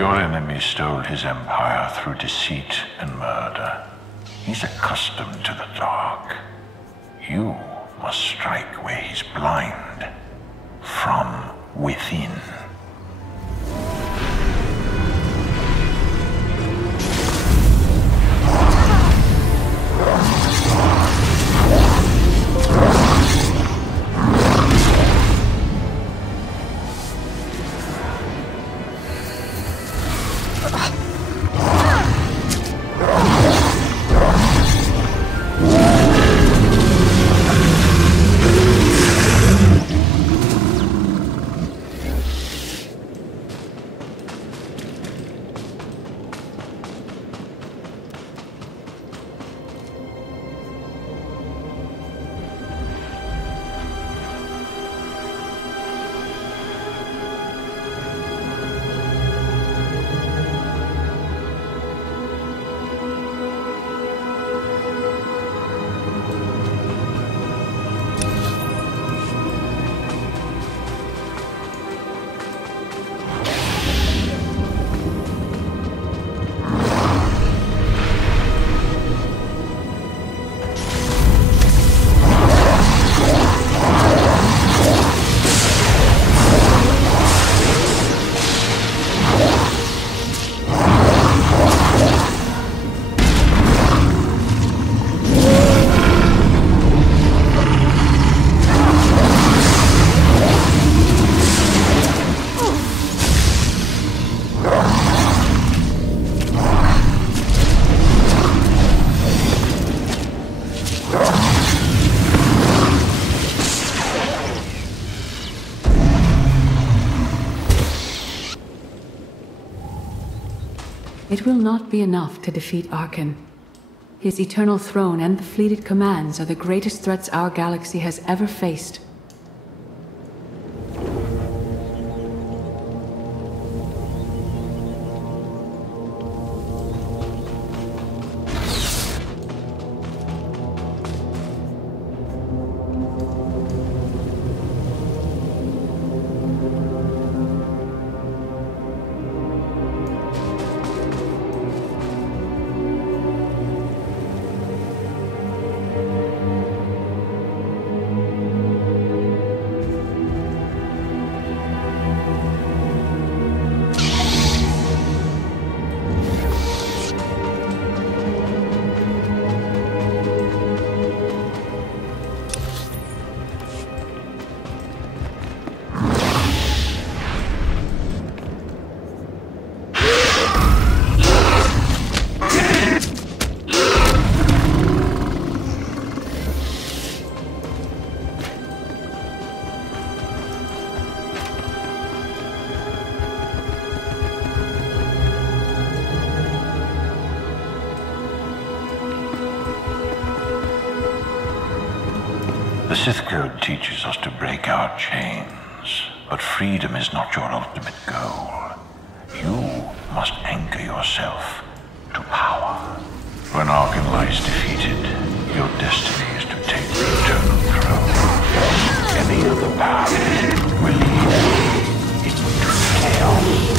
Your enemy stole his empire through deceit and murder. He's accustomed to the dark. You must strike where he's blind. From within. It will not be enough to defeat Arcann. His eternal throne and the fleeted commands are the greatest threats our galaxy has ever faced. The Sith Code teaches us to break our chains, but freedom is not your ultimate goal. You must anchor yourself to power. When Arcann lies defeated, your destiny is to take the eternal throne. Any other path will lead into chaos.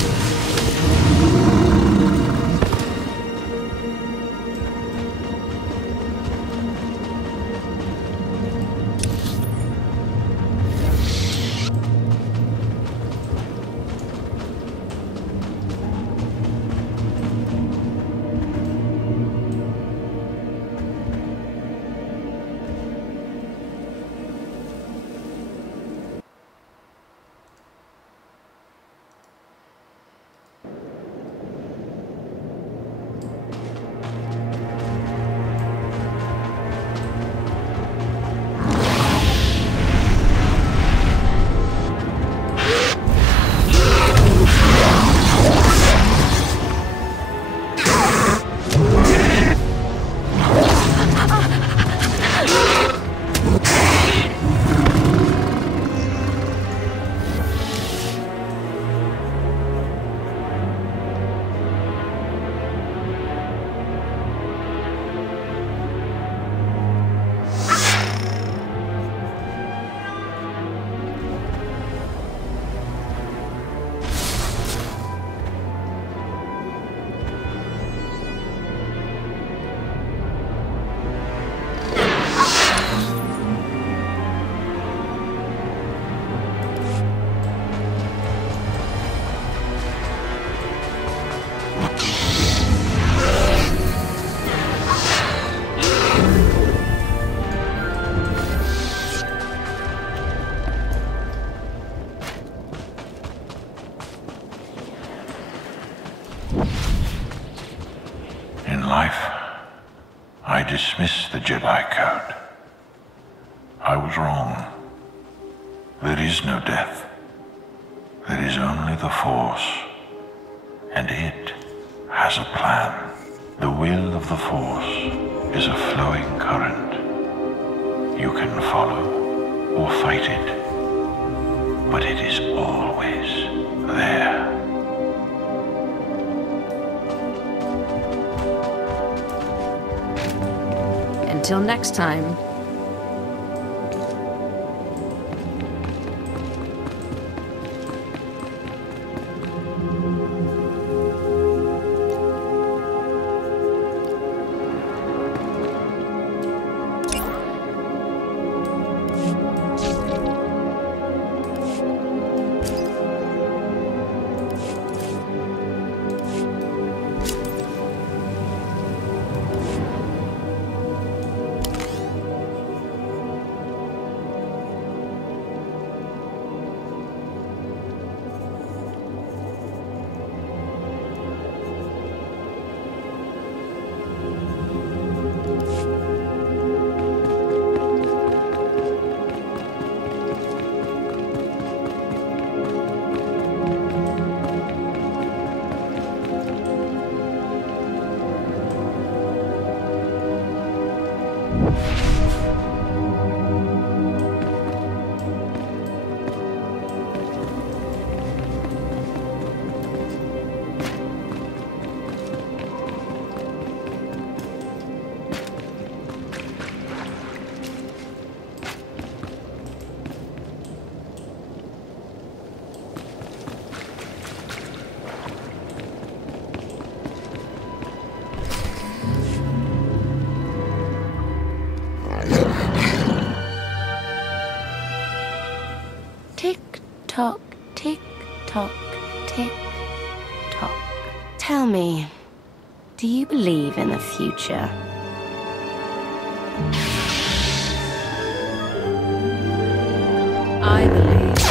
Jedi Code. I was wrong. There is no death. There is only the Force. And it has a plan. The will of the Force is a flowing current. You can follow or fight it, but it is always there. Until next time. Tick-tock, tick-tock, tick-tock. Tell me, do you believe in the future? I believe in this.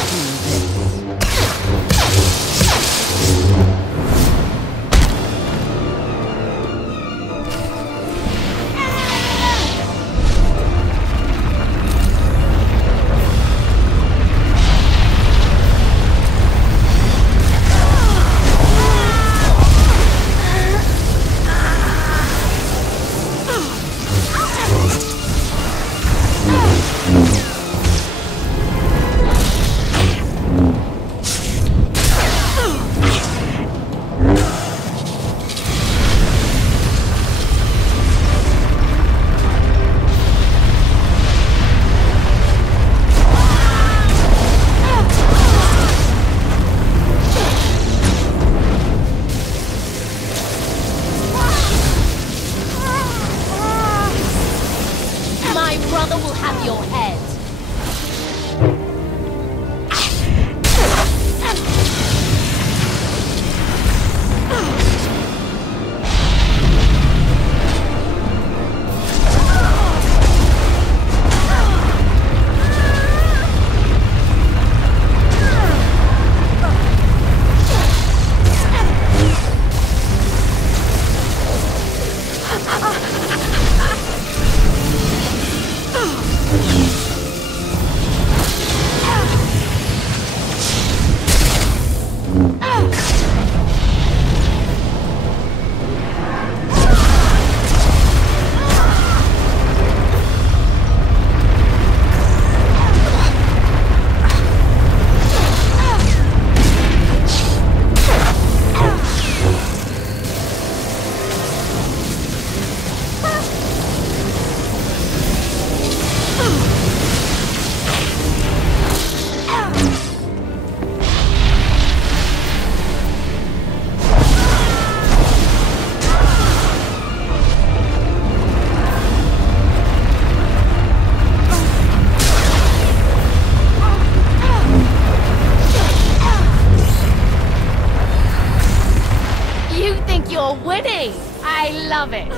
You're winning! I love it!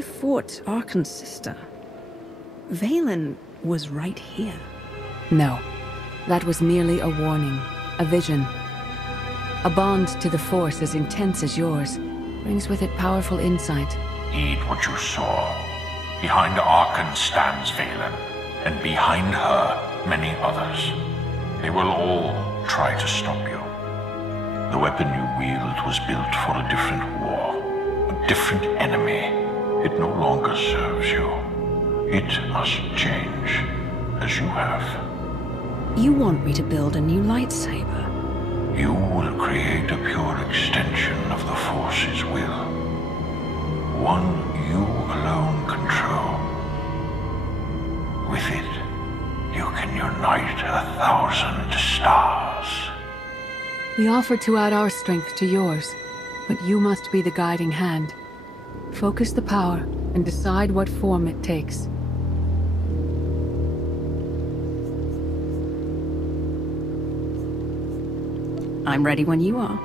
I fought Arkan's sister, Valen was right here. No. That was merely a warning, a vision. A bond to the Force as intense as yours brings with it powerful insight. Heed what you saw. Behind Arkan stands Valen, and behind her, many others. They will all try to stop you. The weapon you wield was built for a different war, a different enemy. It no longer serves you. It must change, as you have. You want me to build a new lightsaber? You will create a pure extension of the Force's will. One you alone control. With it, you can unite 1,000 stars. We offer to add our strength to yours, but you must be the guiding hand. Focus the power and decide what form it takes. I'm ready when you are.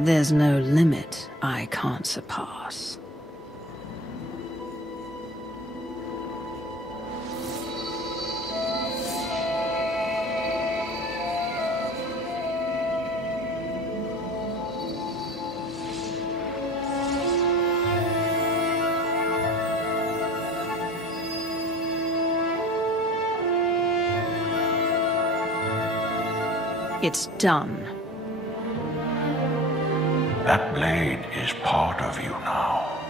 There's no limit I can't surpass. It's done. That blade is part of you now.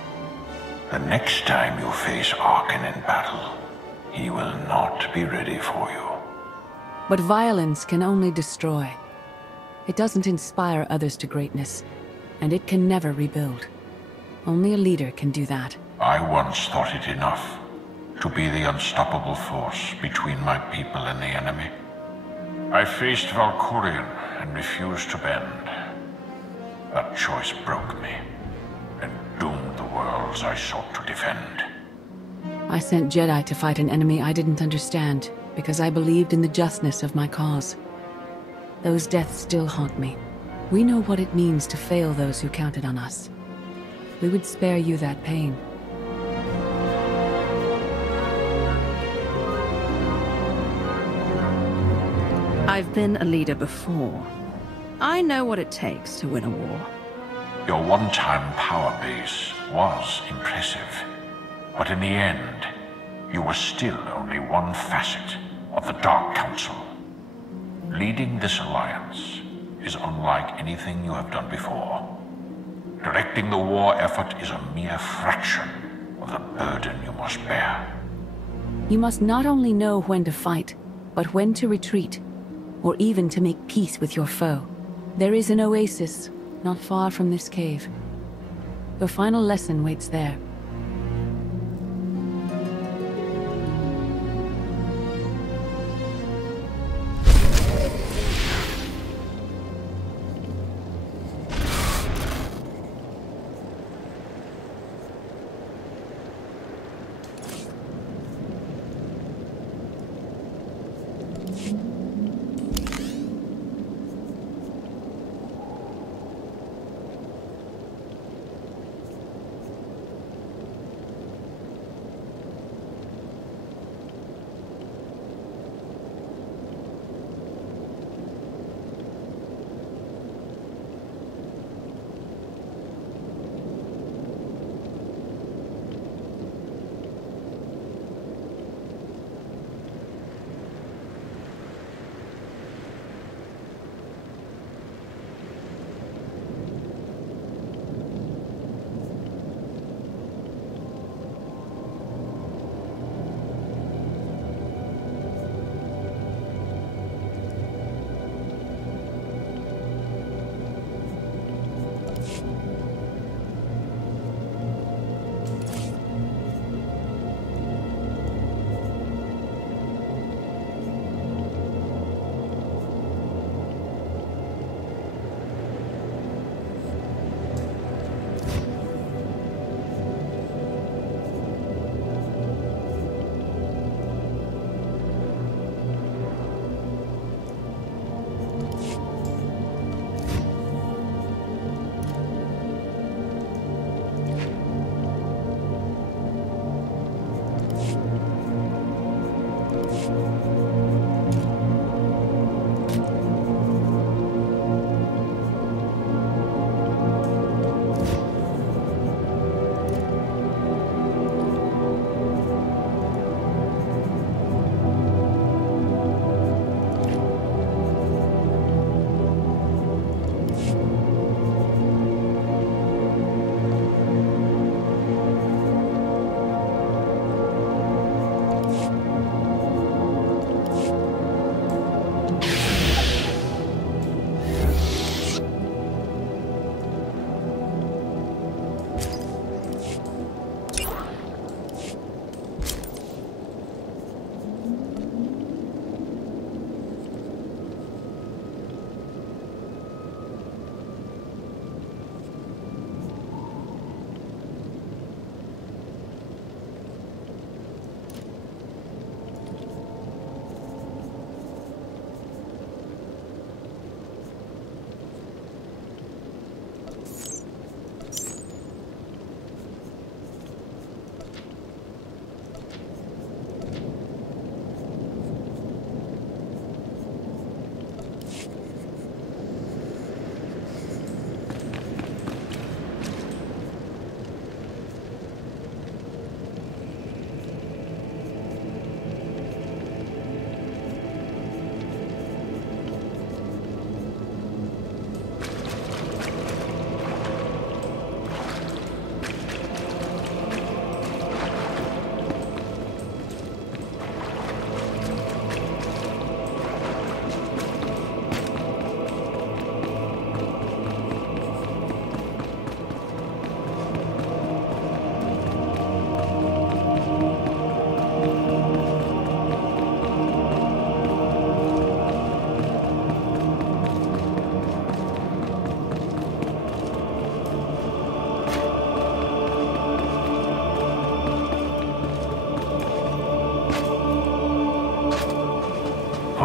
The next time you face Arkan in battle, he will not be ready for you. But violence can only destroy. It doesn't inspire others to greatness, and it can never rebuild. Only a leader can do that. I once thought it enough to be the unstoppable force between my people and the enemy. I faced Valkurion and refused to bend. That choice broke me, and doomed the worlds I sought to defend. I sent Jedi to fight an enemy I didn't understand, because I believed in the justness of my cause. Those deaths still haunt me. We know what it means to fail those who counted on us. We would spare you that pain. I've been a leader before. I know what it takes to win a war. Your one-time power base was impressive, but in the end, you were still only one facet of the Dark Council. Leading this alliance is unlike anything you have done before. Directing the war effort is a mere fraction of the burden you must bear. You must not only know when to fight, but when to retreat, or even to make peace with your foe. There is an oasis, not far from this cave. Your final lesson waits there.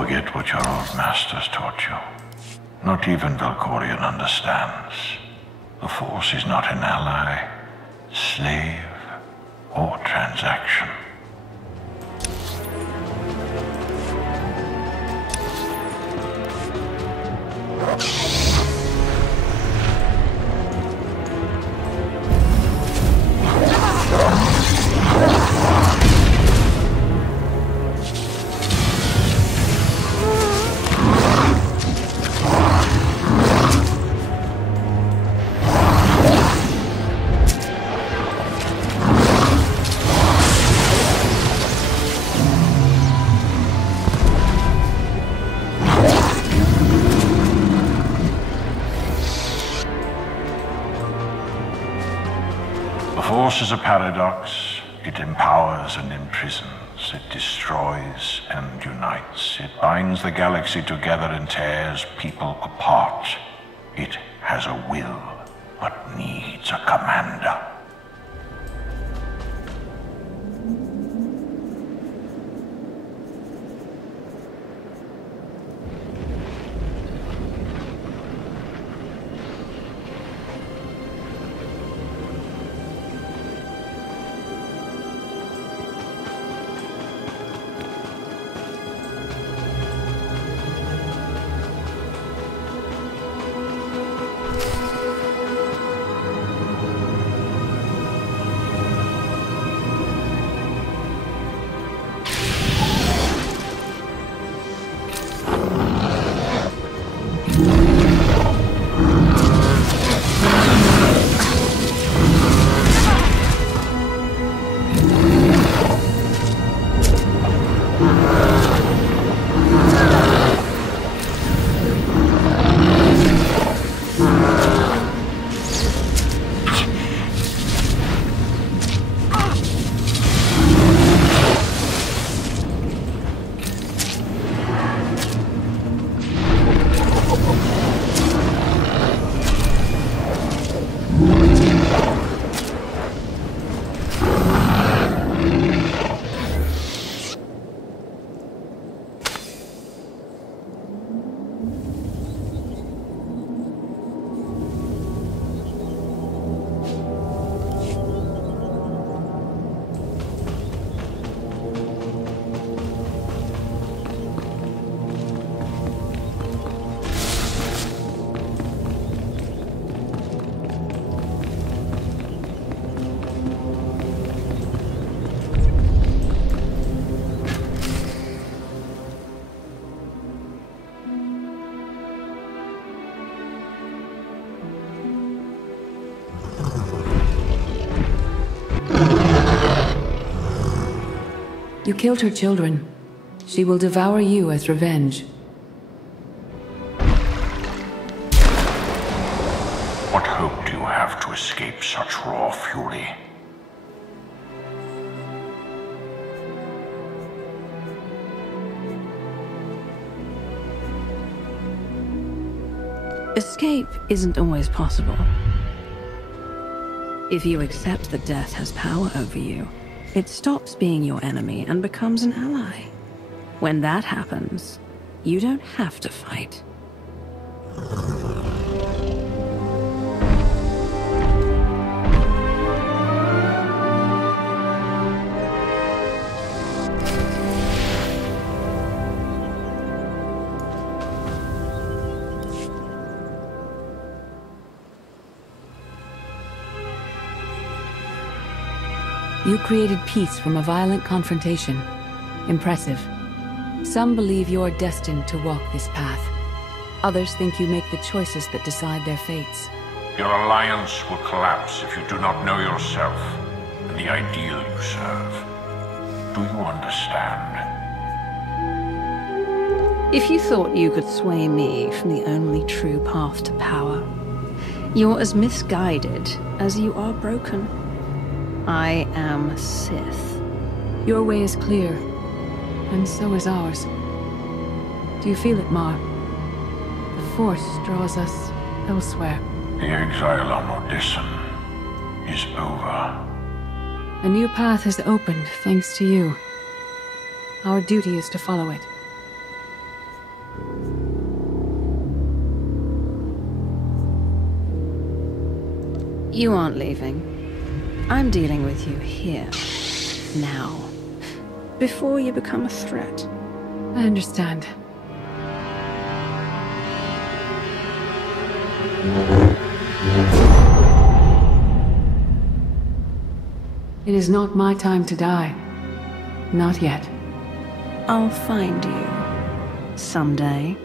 Forget what your old masters taught you. Not even Valkorion understands. The Force is not an ally, slave, or transaction. The Force is a paradox. It empowers and imprisons. It destroys and unites. It binds the galaxy together and tears people apart. It has a will, but needs a commander. You killed her children. She will devour you as revenge. What hope do you have to escape such raw fury? Escape isn't always possible. If you accept that death has power over you, it stops being your enemy and becomes an ally. When that happens, you don't have to fight. You created peace from a violent confrontation. Impressive. Some believe you're destined to walk this path. Others think you make the choices that decide their fates. Your alliance will collapse if you do not know yourself and the ideal you serve. Do you understand? If you thought you could sway me from the only true path to power, you're as misguided as you are broken. I am Sith. Your way is clear, and so is ours. Do you feel it, Mar? The Force draws us elsewhere. The exile on Odyssey is over. A new path has opened thanks to you. Our duty is to follow it. You aren't leaving. I'm dealing with you here, now, before you become a threat. I understand. It is not my time to die. Not yet. I'll find you someday.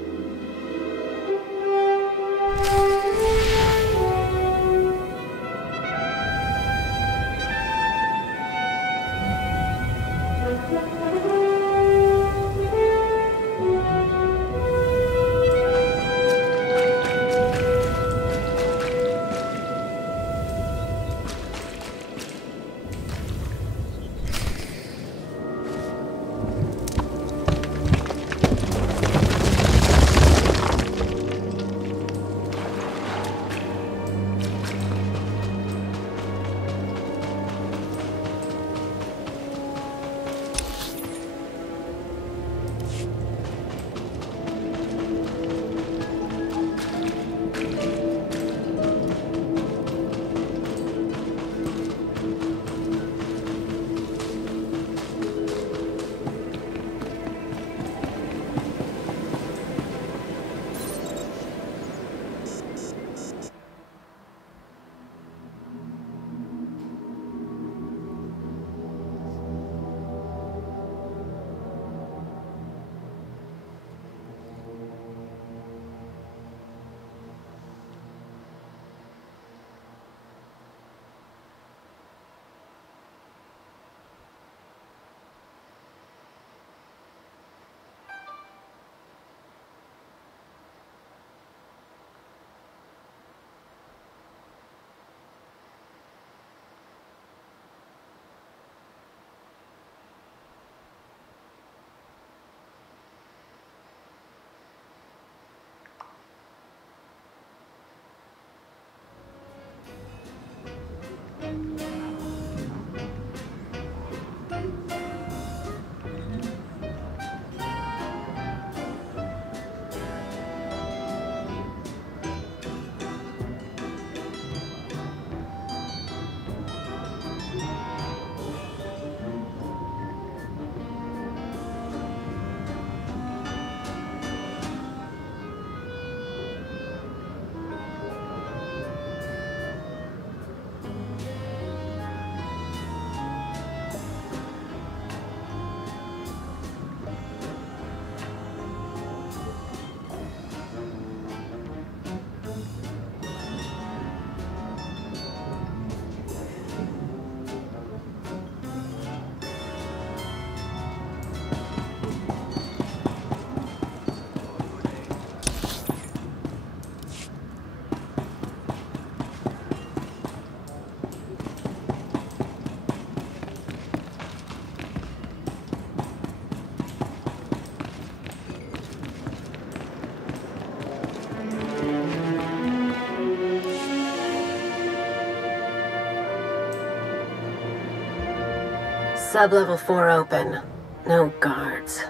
Sub-level 4 open. No guards.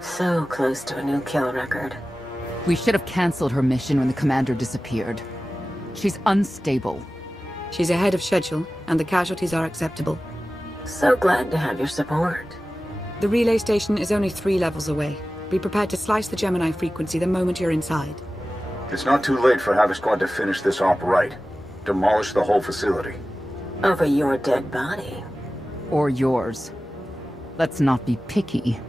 So close to a new kill record. We should have canceled her mission when the commander disappeared. She's unstable. She's ahead of schedule, and the casualties are acceptable. So glad to have your support. The relay station is only 3 levels away. Be prepared to slice the Gemini frequency the moment you're inside. It's not too late for Havoc Squad to finish this op right. Demolish the whole facility. Over your dead body. Or yours. Let's not be picky.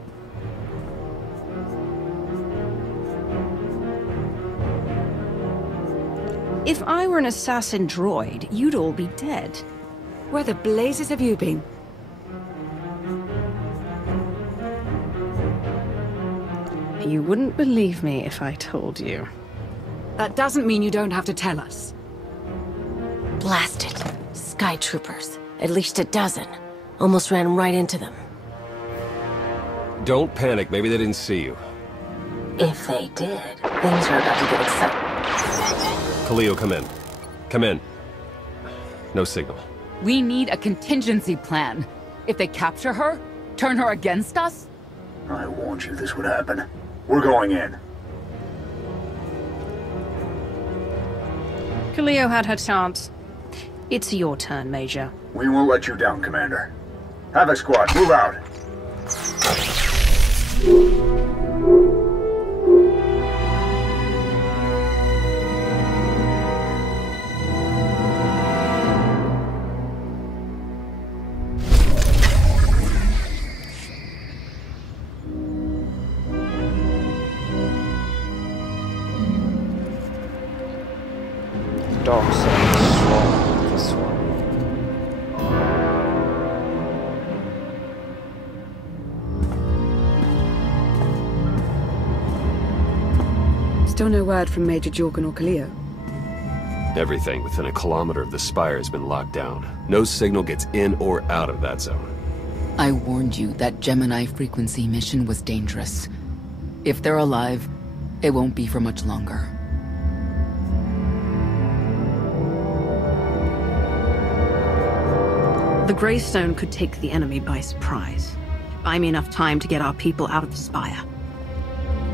If I were an assassin droid, you'd all be dead. Where the blazes have you been? You wouldn't believe me if I told you. That doesn't mean you don't have to tell us. Blast it. Sky troopers. At least a dozen. Almost ran right into them. Don't panic. Maybe they didn't see you. If they did, things are about to get exciting. Khalil, come in. Come in. No signal. We need a contingency plan. If they capture her, turn her against us? I warned you this would happen. We're going in. Kaleo had her chance. It's your turn, Major. We won't let you down, Commander. Havoc Squad, move out! Dogs are swarming this one. Still no word from Major Jorgen or Kaleo. Everything within a kilometer of the spire has been locked down. No signal gets in or out of that zone. I warned you that Gemini frequency mission was dangerous. If they're alive, it won't be for much longer. The Greystone could take the enemy by surprise. Buy me enough time to get our people out of the spire.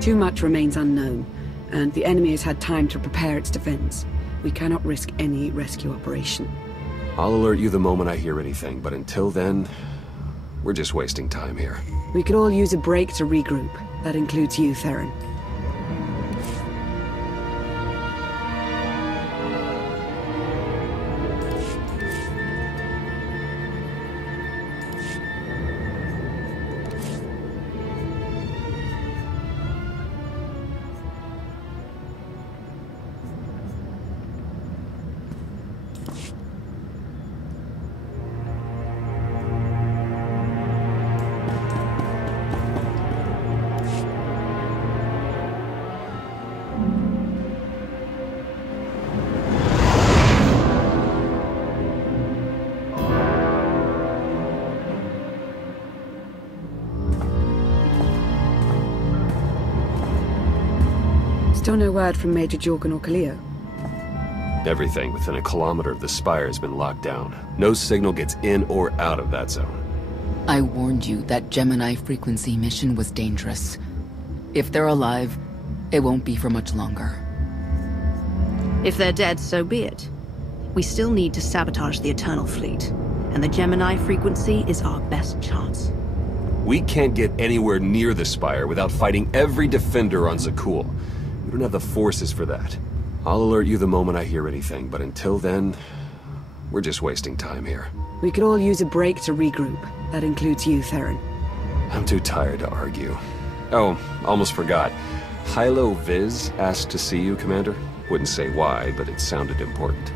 Too much remains unknown, and the enemy has had time to prepare its defense. We cannot risk any rescue operation. I'll alert you the moment I hear anything, but until then, we're just wasting time here. We could all use a break to regroup. That includes you, Theron. Still no word from Major Jorgen or Kaleo. Everything within a kilometer of the spire has been locked down. No signal gets in or out of that zone. I warned you that Gemini frequency mission was dangerous. If they're alive, it won't be for much longer. If they're dead, so be it. We still need to sabotage the Eternal Fleet, and the Gemini frequency is our best chance. We can't get anywhere near the spire without fighting every defender on Zakul. We don't have the forces for that. I'll alert you the moment I hear anything, but until then, we're just wasting time here. We could all use a break to regroup. That includes you, Theron. I'm too tired to argue. Oh, almost forgot. Hylo Viz asked to see you, Commander. Wouldn't say why, but it sounded important.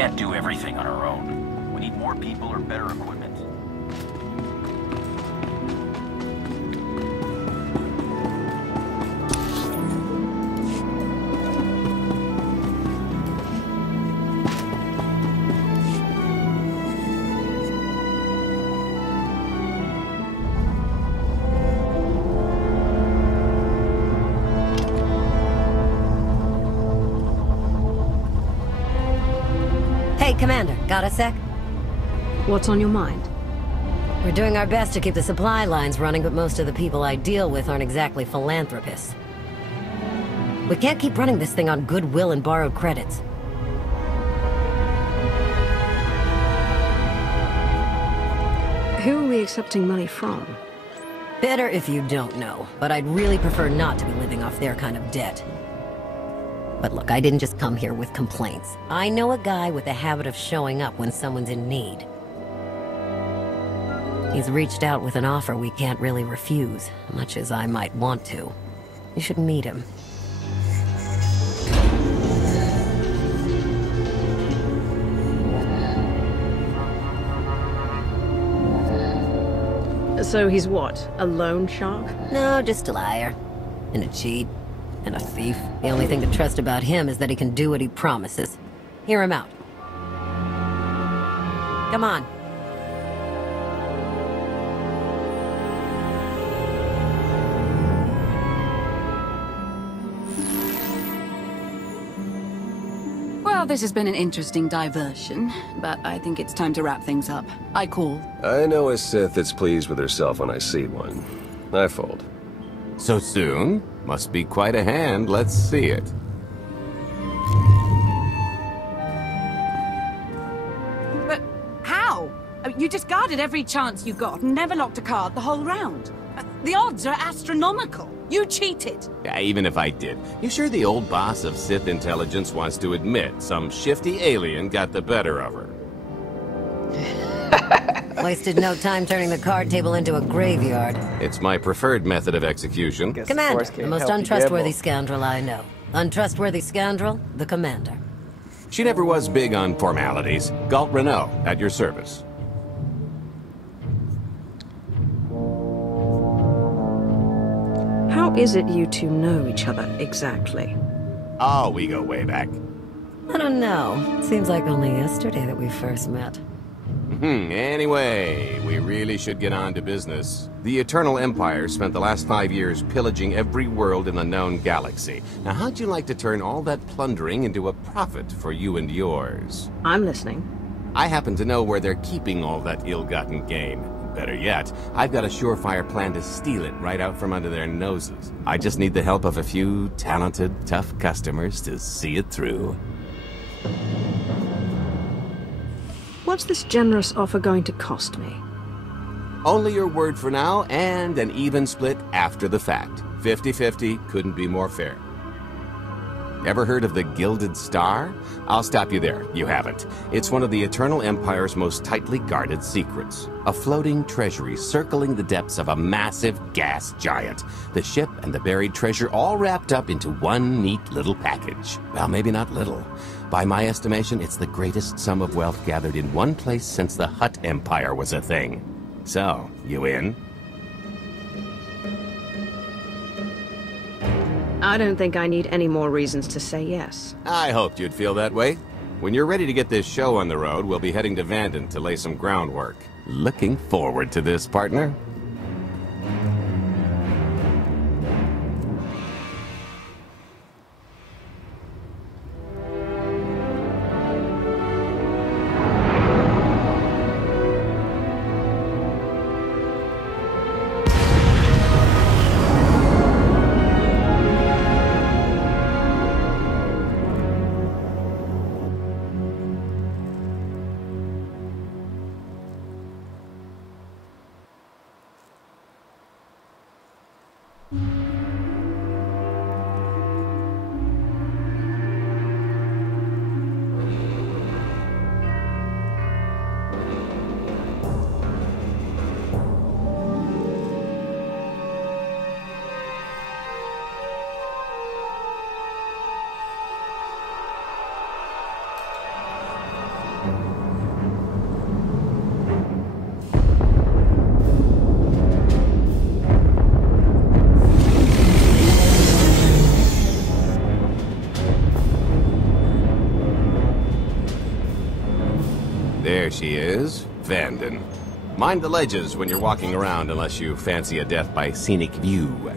can't do everything on our own. We need more people or better equipment. Hey, Commander, got a sec? What's on your mind? We're doing our best to keep the supply lines running, but most of the people I deal with aren't exactly philanthropists. We can't keep running this thing on goodwill and borrowed credits. Who are we accepting money from? Better if you don't know, but I'd really prefer not to be living off their kind of debt. But look, I didn't just come here with complaints. I know a guy with a habit of showing up when someone's in need. He's reached out with an offer we can't really refuse, much as I might want to. You should meet him. So he's what? A loan shark? No, just a liar. And a cheat. And a thief. The only thing to trust about him is that he can do what he promises. Hear him out. Come on. Well, this has been an interesting diversion, but I think it's time to wrap things up. I call. I know a Sith that's pleased with herself when I see one. I fold. So soon? Must be quite a hand. Let's see it. But how? You discarded every chance you got and never locked a card the whole round. The odds are astronomical. You cheated. Yeah, even if I did. You sure the old boss of Sith intelligence wants to admit some shifty alien got the better of her? Wasted no time turning the card table into a graveyard. It's my preferred method of execution. Commander, the most untrustworthy scoundrel I know. Untrustworthy scoundrel, the Commander. She never was big on formalities. Galt Renault, at your service. How is it you two know each other, exactly? Oh, we go way back. I don't know. Seems like only yesterday that we first met. Anyway, we really should get on to business. The Eternal Empire spent the last 5 years pillaging every world in the known galaxy. Now, how'd you like to turn all that plundering into a profit for you and yours? I'm listening. I happen to know where they're keeping all that ill-gotten gain. Better yet, I've got a surefire plan to steal it right out from under their noses. I just need the help of a few talented, tough customers to see it through. What's this generous offer going to cost me? Only your word for now, and an even split after the fact. 50-50 couldn't be more fair. Ever heard of the Gilded Star? I'll stop you there. You haven't. It's one of the Eternal Empire's most tightly guarded secrets. A floating treasury circling the depths of a massive gas giant. The ship and the buried treasure all wrapped up into one neat little package. Well, maybe not little. By my estimation, it's the greatest sum of wealth gathered in one place since the Hutt Empire was a thing. So, you in? I don't think I need any more reasons to say yes. I hoped you'd feel that way. When you're ready to get this show on the road, we'll be heading to Vanden to lay some groundwork. Looking forward to this, partner. There she is, Vanden. Mind the ledges when you're walking around unless you fancy a death by scenic view.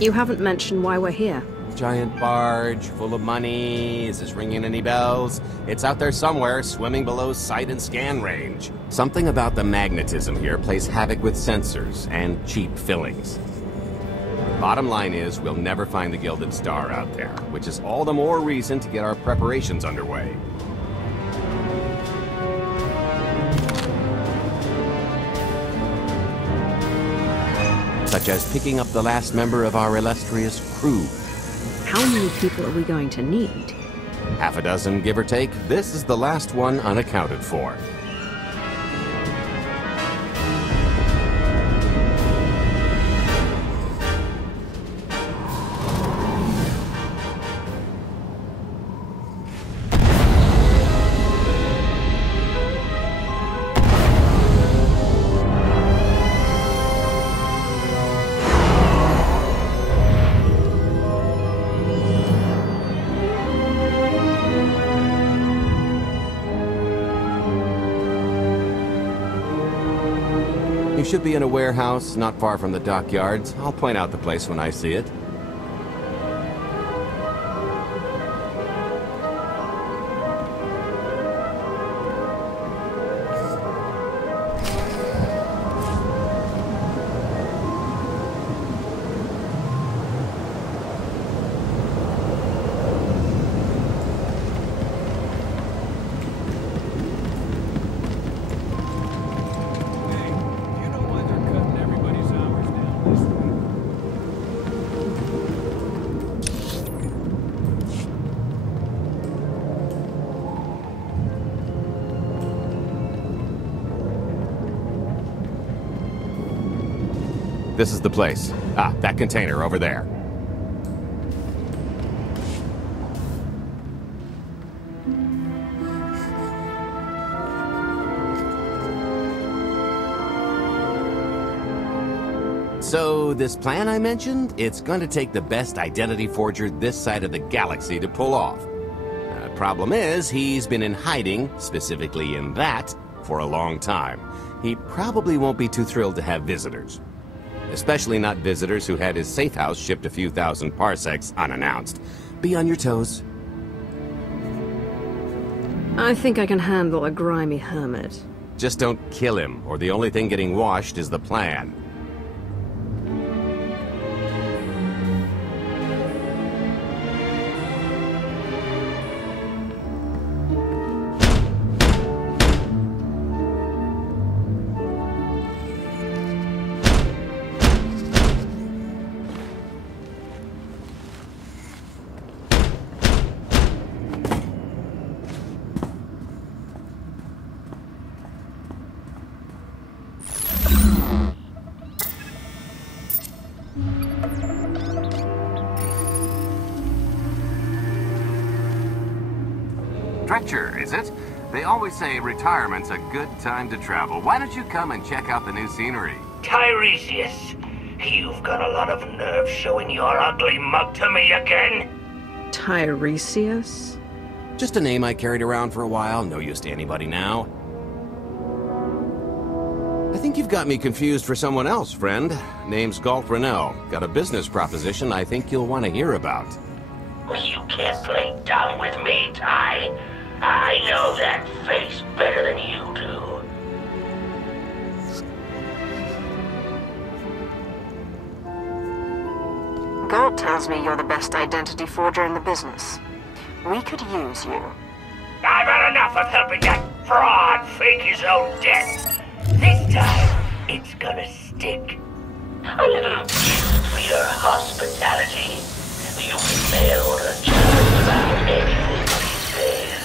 You haven't mentioned why we're here. Giant barge, full of money. Is this ringing any bells? It's out there somewhere, swimming below sight and scan range. Something about the magnetism here plays havoc with sensors and cheap fillings. Bottom line is, we'll never find the Gilded Star out there, which is all the more reason to get our preparations underway. Such as picking up the last member of our illustrious crew. How many people are we going to need? Half a dozen, give or take. This is the last one unaccounted for. You should be in a warehouse not far from the dockyards. I'll point out the place when I see it. This is the place. Ah, that container over there. So, this plan I mentioned, it's going to take the best identity forger this side of the galaxy to pull off. Problem is, he's been in hiding, specifically in that, for a long time. He probably won't be too thrilled to have visitors. Especially not visitors who had his safe house shipped a few thousand parsecs unannounced. Be on your toes. I think I can handle a grimy hermit. Just don't kill him, or the only thing getting washed is the plan. Dretcher, is it? They always say retirement's a good time to travel. Why don't you come and check out the new scenery? Tiresias, you've got a lot of nerve showing your ugly mug to me again. Tiresias? Just a name I carried around for a while, no use to anybody now. I think you've got me confused for someone else, friend. Name's Galt Renell. Got a business proposition I think you'll want to hear about. You can't play dumb with me, Ty. I know that face better than you do. Galt tells me you're the best identity forger in the business. We could use you. I've had enough of helping that fraud fake his own death. This time, it's gonna stick. A little gift for your hospitality. You can mail order just about anything these days.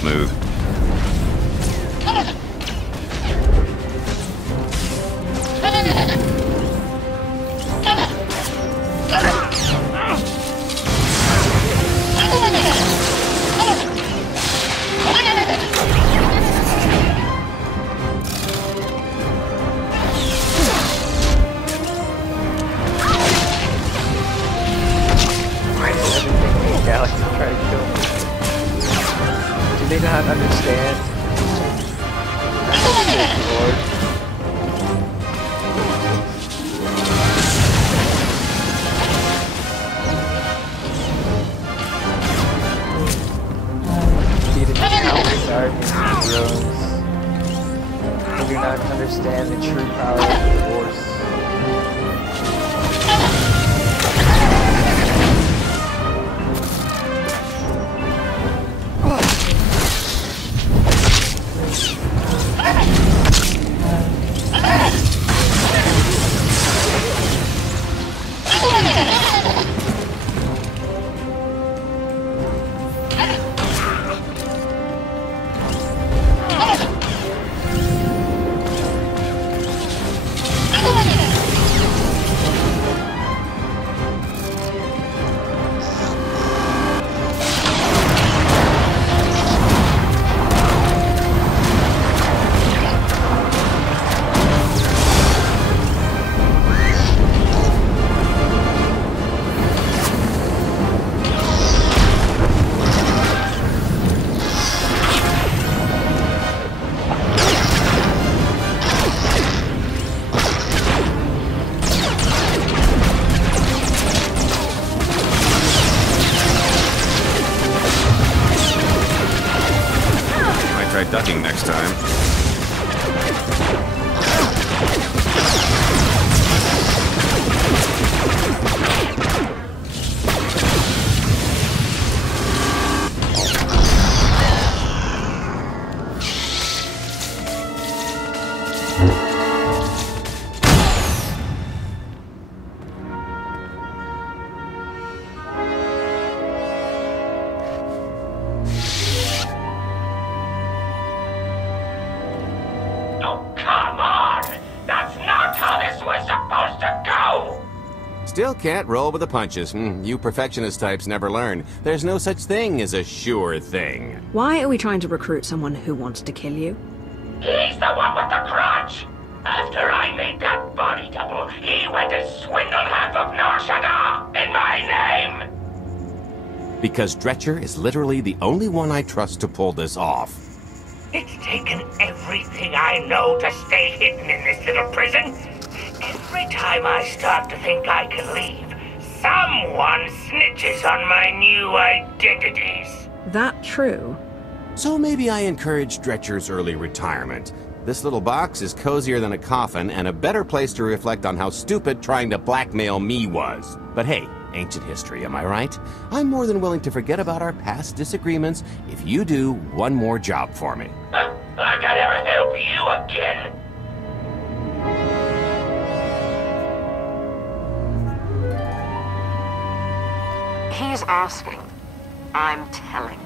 Smooth. Still can't roll with the punches. You perfectionist types never learn. There's no such thing as a sure thing. Why are we trying to recruit someone who wants to kill you? He's the one with the crutch. After I made that body double, he went and swindled half of Nar Shaddaa in my name. Because Dretcher is literally the only one I trust to pull this off. It's taken everything I know to stay hidden in this little prison. Every time I start to think I can leave, someone snitches on my new identities. That true? So maybe I encourage Dretcher's early retirement. This little box is cozier than a coffin and a better place to reflect on how stupid trying to blackmail me was. But hey, ancient history, am I right? I'm more than willing to forget about our past disagreements if you do one more job for me. I gotta help you again. He's asking. I'm telling.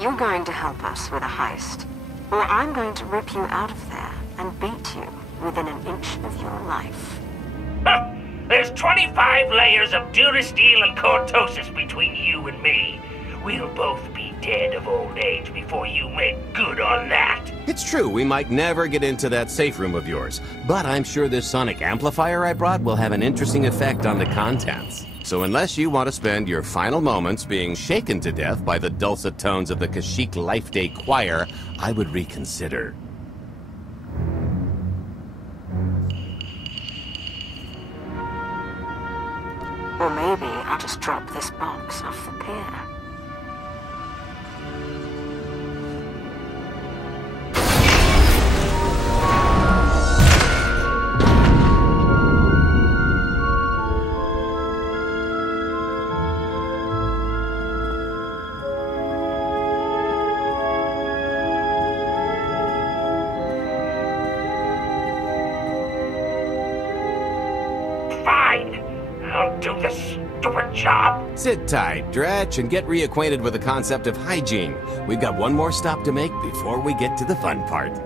You're going to help us with a heist, or I'm going to rip you out of there and beat you within an inch of your life. There's 25 layers of durasteel and cortosis between you and me. We'll both be dead of old age before you make good on that. It's true, we might never get into that safe room of yours, but I'm sure this sonic amplifier I brought will have an interesting effect on the contents. So unless you want to spend your final moments being shaken to death by the dulcet tones of the Kashyyyk Life Day Choir, I would reconsider. Or maybe I'll just drop this box off the pier. Do the stupid job. Sit tight, Dretch, and get reacquainted with the concept of hygiene. We've got one more stop to make before we get to the fun part.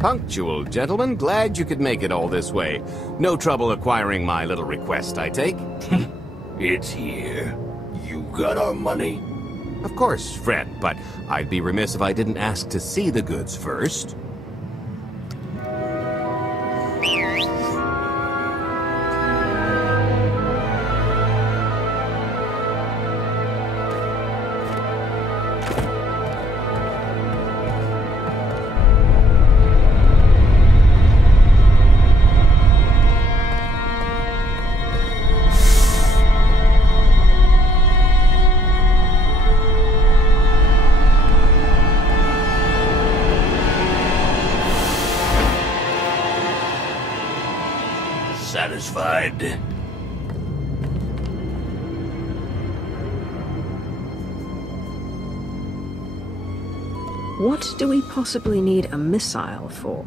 Punctual, gentlemen. Glad you could make it all this way. No trouble acquiring my little request, I take? It's here. You got our money? Of course, friend, but I'd be remiss if I didn't ask to see the goods first. Satisfied? What do we possibly need a missile for?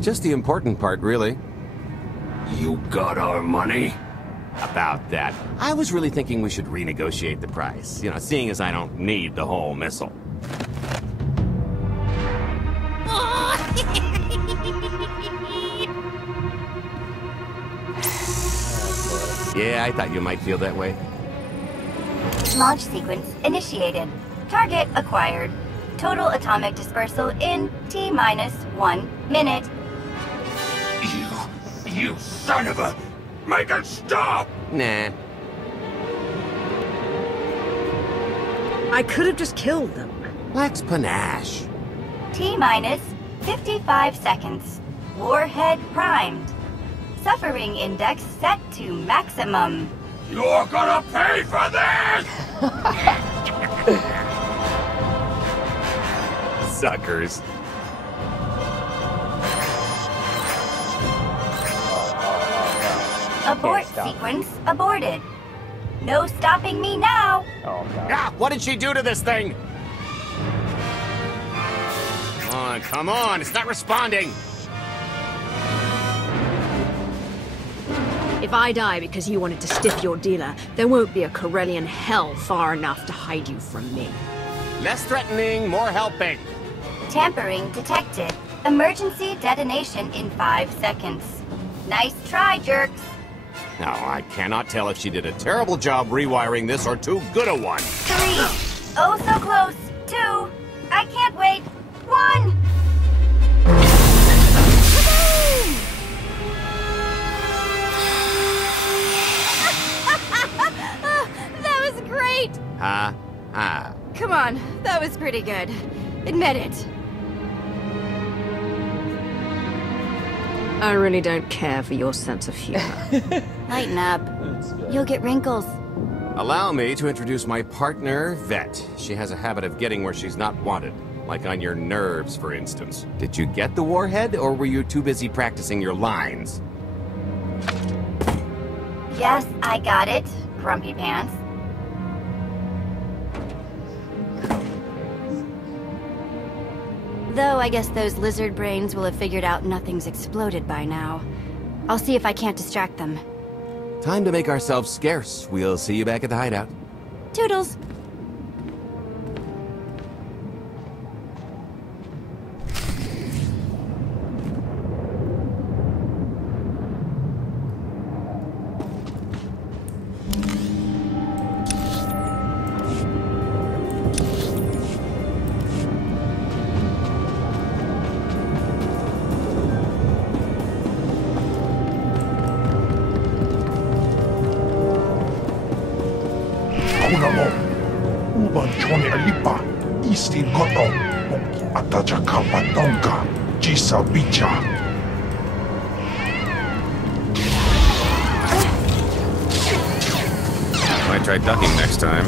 Just the important part, really. You got our money? About that. I was really thinking we should renegotiate the price. You know, seeing as I don't need the whole missile. Yeah, I thought you might feel that way. Launch sequence initiated. Target acquired. Total atomic dispersal in T-minus 1 minute. You son of a... Make it stop! Nah. I could have just killed them. Lex panache. T-minus 55 seconds. Warhead primed. Suffering index set to maximum. You're gonna pay for this! Suckers. Abort sequence aborted. No stopping me now. Oh, God. Ah, what did she do to this thing? Come on, it's not responding. If I die because you wanted to stiff your dealer, there won't be a Corellian hell far enough to hide you from me. Less threatening, more helping. Tampering detected. Emergency detonation in 5 seconds. Nice try, jerks. Now, I cannot tell if she did a terrible job rewiring this or too good a one. 3. Oh, so close. 2. I can't wait. 1. That was great! Ha, ha. Come on, that was pretty good. Admit it. I really don't care for your sense of humor. Lighten up. You'll get wrinkles. Allow me to introduce my partner, Vet. She has a habit of getting where she's not wanted. Like on your nerves, for instance. Did you get the warhead, or were you too busy practicing your lines? Yes, I got it. Grumpy pants. Though I guess those lizard brains will have figured out nothing's exploded by now. I'll see if I can't distract them. Time to make ourselves scarce. We'll see you back at the hideout. Toodles! Might try ducking next time.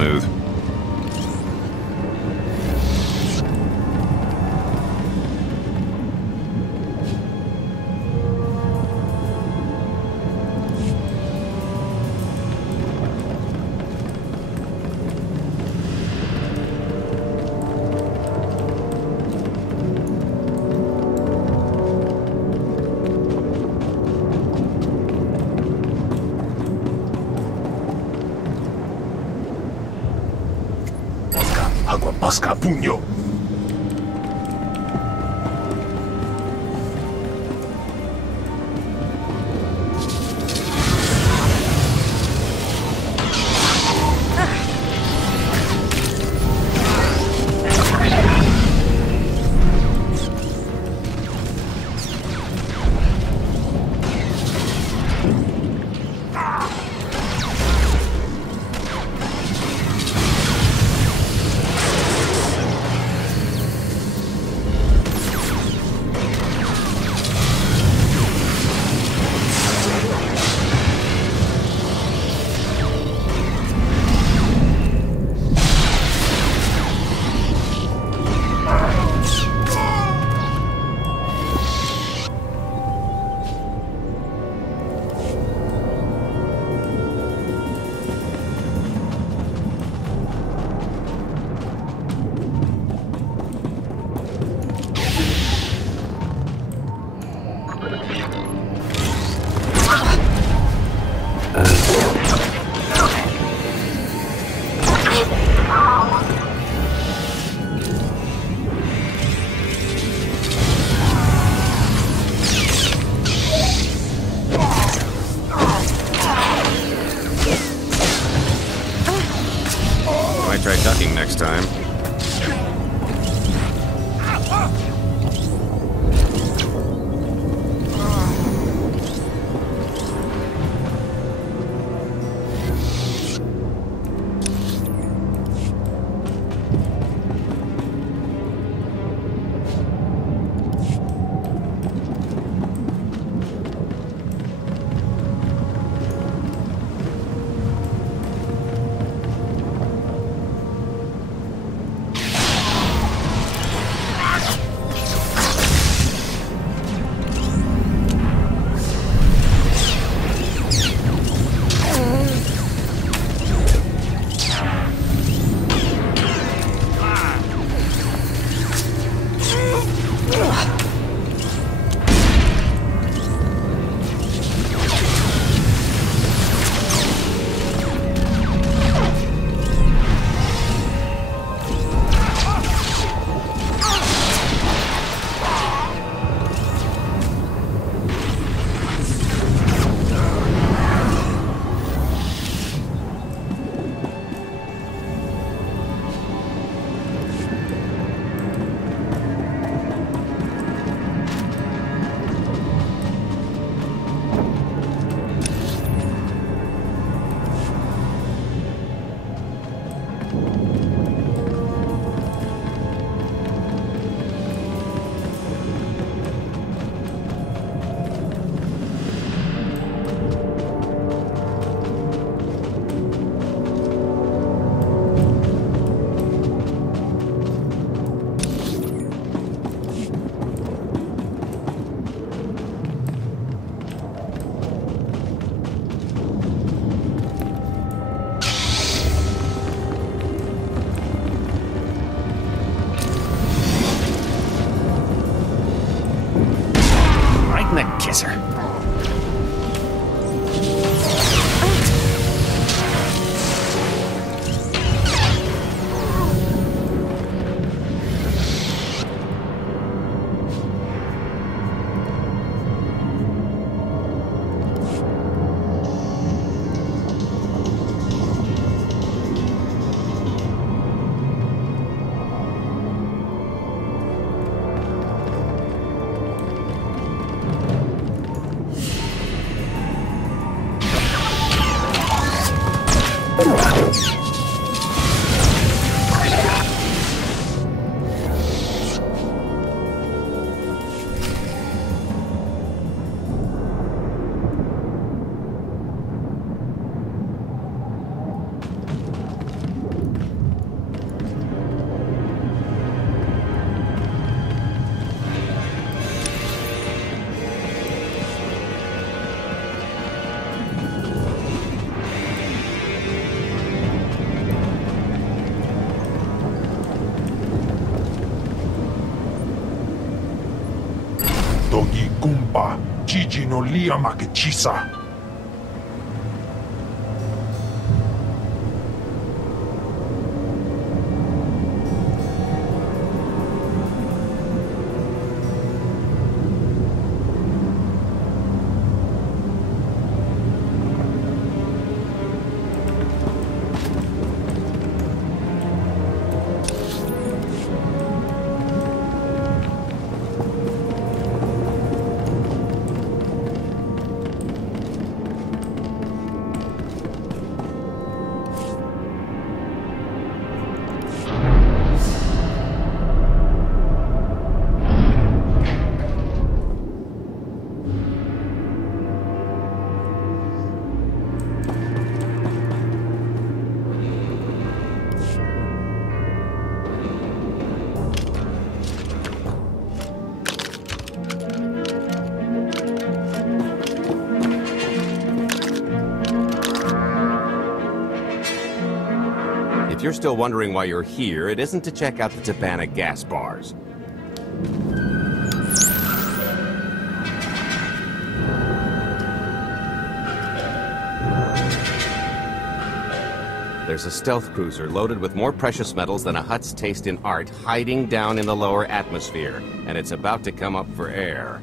smooth. Agua Pasca Puño. Might try ducking next time. Kisser. Gumba, Gigi no Lia Makechisa. If you're still wondering why you're here, it isn't to check out the Tabana gas bars. There's a stealth cruiser loaded with more precious metals than a hut's taste in art hiding down in the lower atmosphere, and it's about to come up for air.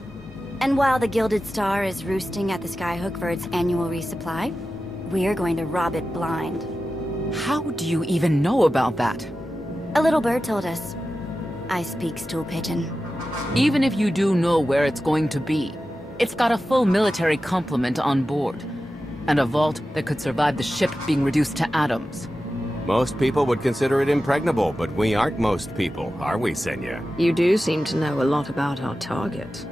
And while the Gilded Star is roosting at the Skyhook for its annual resupply, we're going to rob it blind. How do you even know about that? A little bird told us. I speak stool pigeon. Even if you do know where it's going to be, it's got a full military complement on board, and a vault that could survive the ship being reduced to atoms. Most people would consider it impregnable, but we aren't most people, are we, Senya? You do seem to know a lot about our target.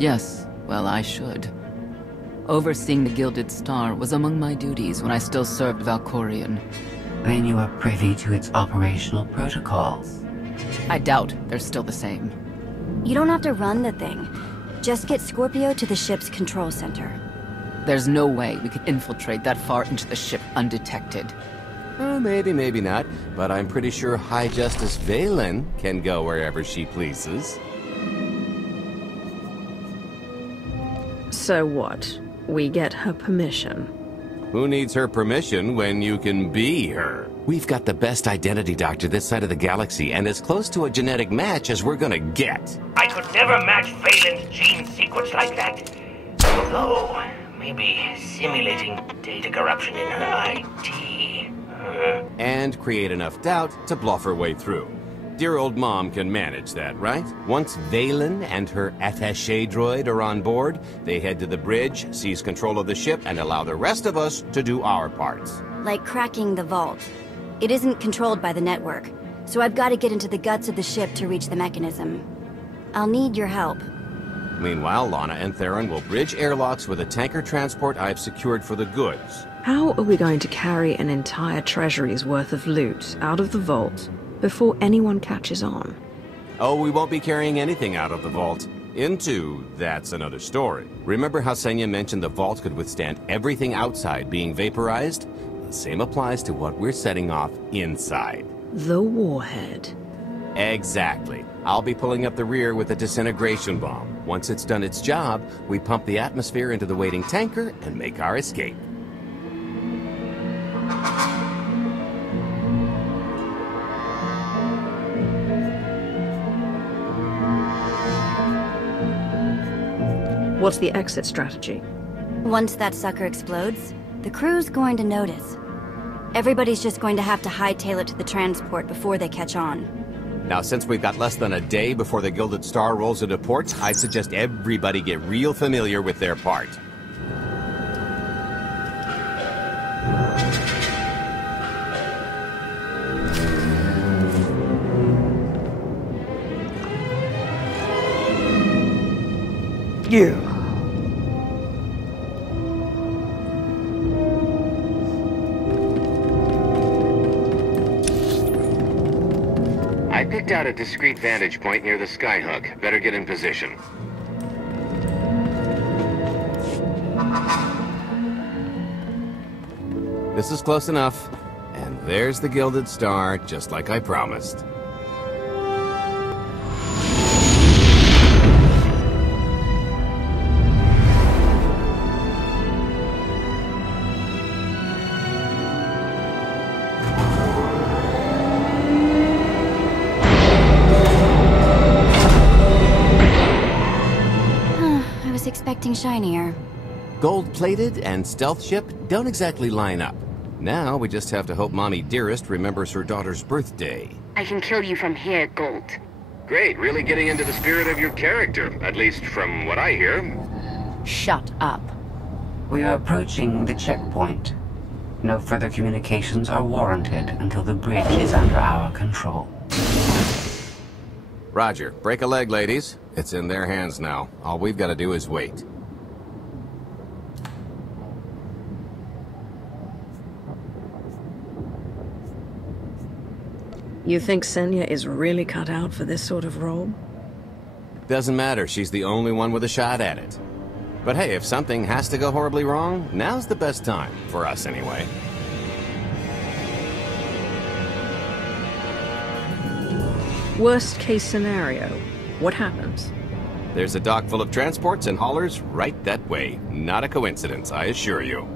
Yes, well, I should. Overseeing the Gilded Star was among my duties when I still served Valkorion. Then you are privy to its operational protocols. I doubt they're still the same. You don't have to run the thing. Just get Scorpio to the ship's control center. There's no way we could infiltrate that far into the ship undetected. Maybe, maybe not, but I'm pretty sure High Justice Vaylin can go wherever she pleases. So what? We get her permission. Who needs her permission when you can be her? We've got the best identity doctor this side of the galaxy, and as close to a genetic match as we're gonna get. I could never match Vaylin's gene sequence like that. Although, maybe simulating data corruption in her IT. And create enough doubt to bluff her way through. Dear old mom can manage that, right? Once Vaylin and her attaché droid are on board, they head to the bridge, seize control of the ship, and allow the rest of us to do our parts. Like cracking the vault. It isn't controlled by the network, so I've got to get into the guts of the ship to reach the mechanism. I'll need your help. Meanwhile, Lana and Theron will bridge airlocks with a tanker transport I've secured for the goods. How are we going to carry an entire treasury's worth of loot out of the vault before anyone catches on? Oh, we won't be carrying anything out of the vault. That's another story. Remember how Senya mentioned the vault could withstand everything outside being vaporized? The same applies to what we're setting off inside. The warhead. Exactly. I'll be pulling up the rear with a disintegration bomb. Once it's done its job, we pump the atmosphere into the waiting tanker and make our escape. What's the exit strategy? Once that sucker explodes, the crew's going to notice. Everybody's just going to have to hightail it to the transport before they catch on. Now, since we've got less than a day before the Gilded Star rolls into port, I suggest everybody get real familiar with their part. Yeah. I picked out a discreet vantage point near the Skyhook. Better get in position. This is close enough. And there's the Gilded Star, just like I promised. getting shinier. Gold-plated and stealth ship don't exactly line up. Now we just have to hope Mommy Dearest remembers her daughter's birthday. I can kill you from here, Gold. Great, really getting into the spirit of your character, at least from what I hear. Shut up. We are approaching the checkpoint. No further communications are warranted until the bridge is under our control. Roger. Break a leg, ladies. It's in their hands now. All we've got to do is wait. You think Senya is really cut out for this sort of role? Doesn't matter. She's the only one with a shot at it. But hey, if something has to go horribly wrong, now's the best time. For us, anyway. Worst case scenario, what happens? There's a dock full of transports and haulers right that way. Not a coincidence, I assure you.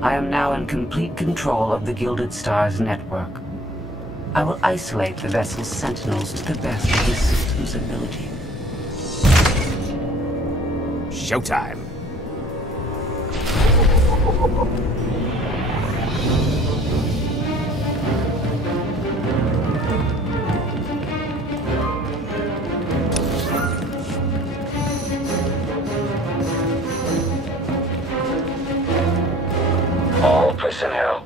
I am now in complete control of the Gilded Stars network. I will isolate the vessel's sentinels to the best of the system's ability. Showtime! All personnel,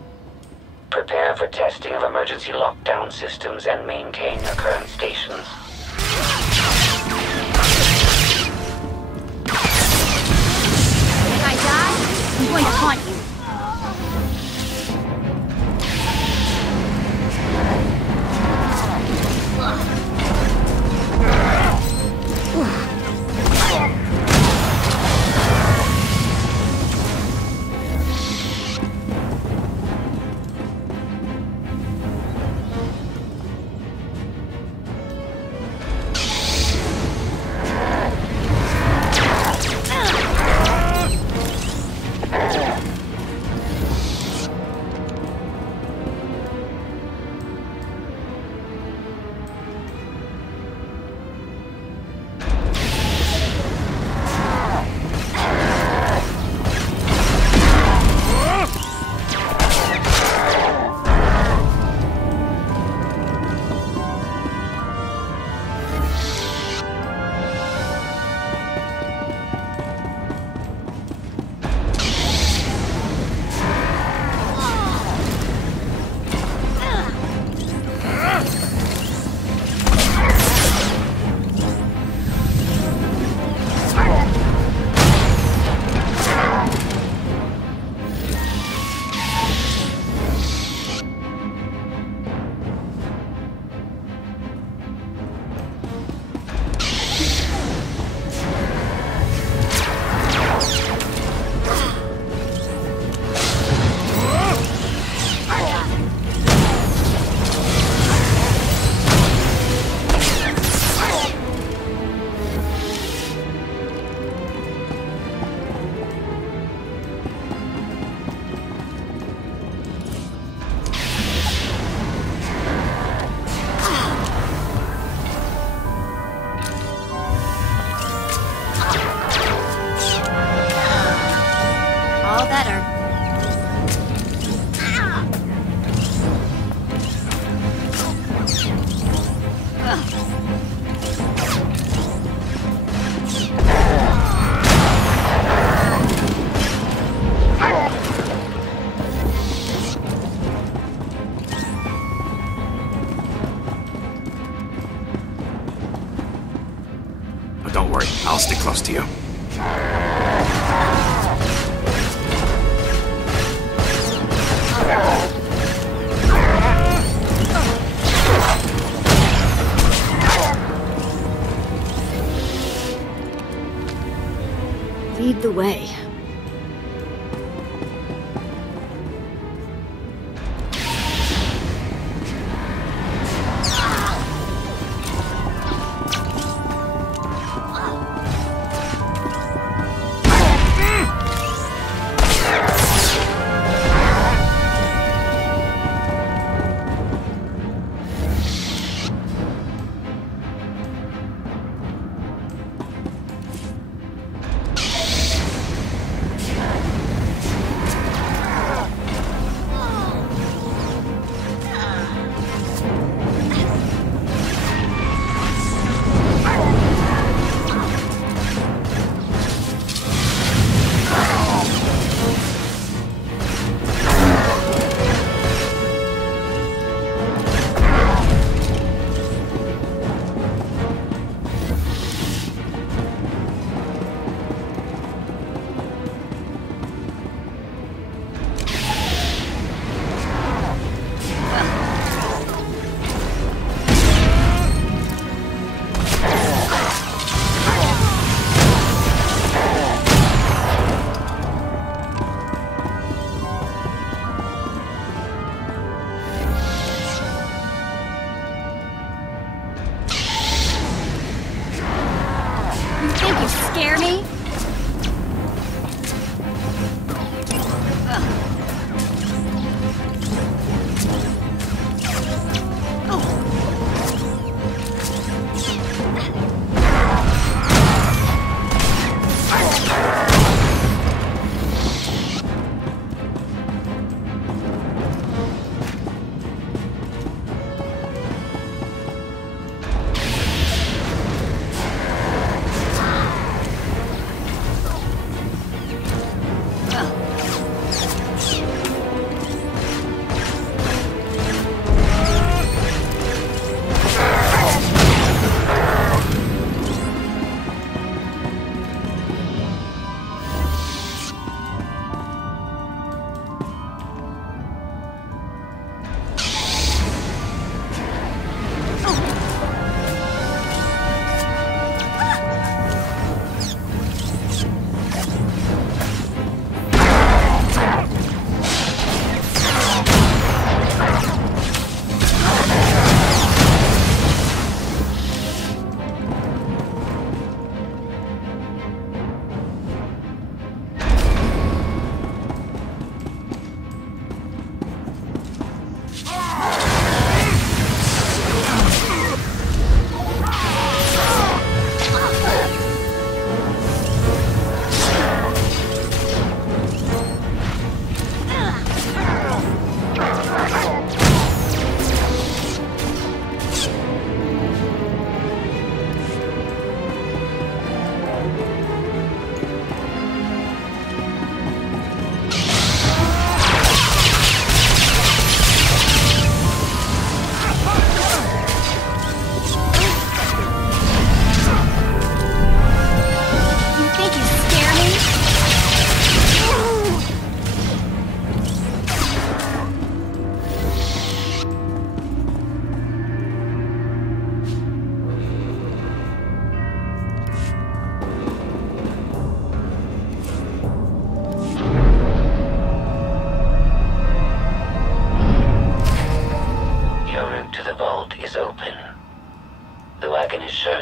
prepare for testing of emergency lockdown systems and maintain your current stations. If I die, I'm going to haunt you. Don't worry, I'll stick close to you. Lead the way.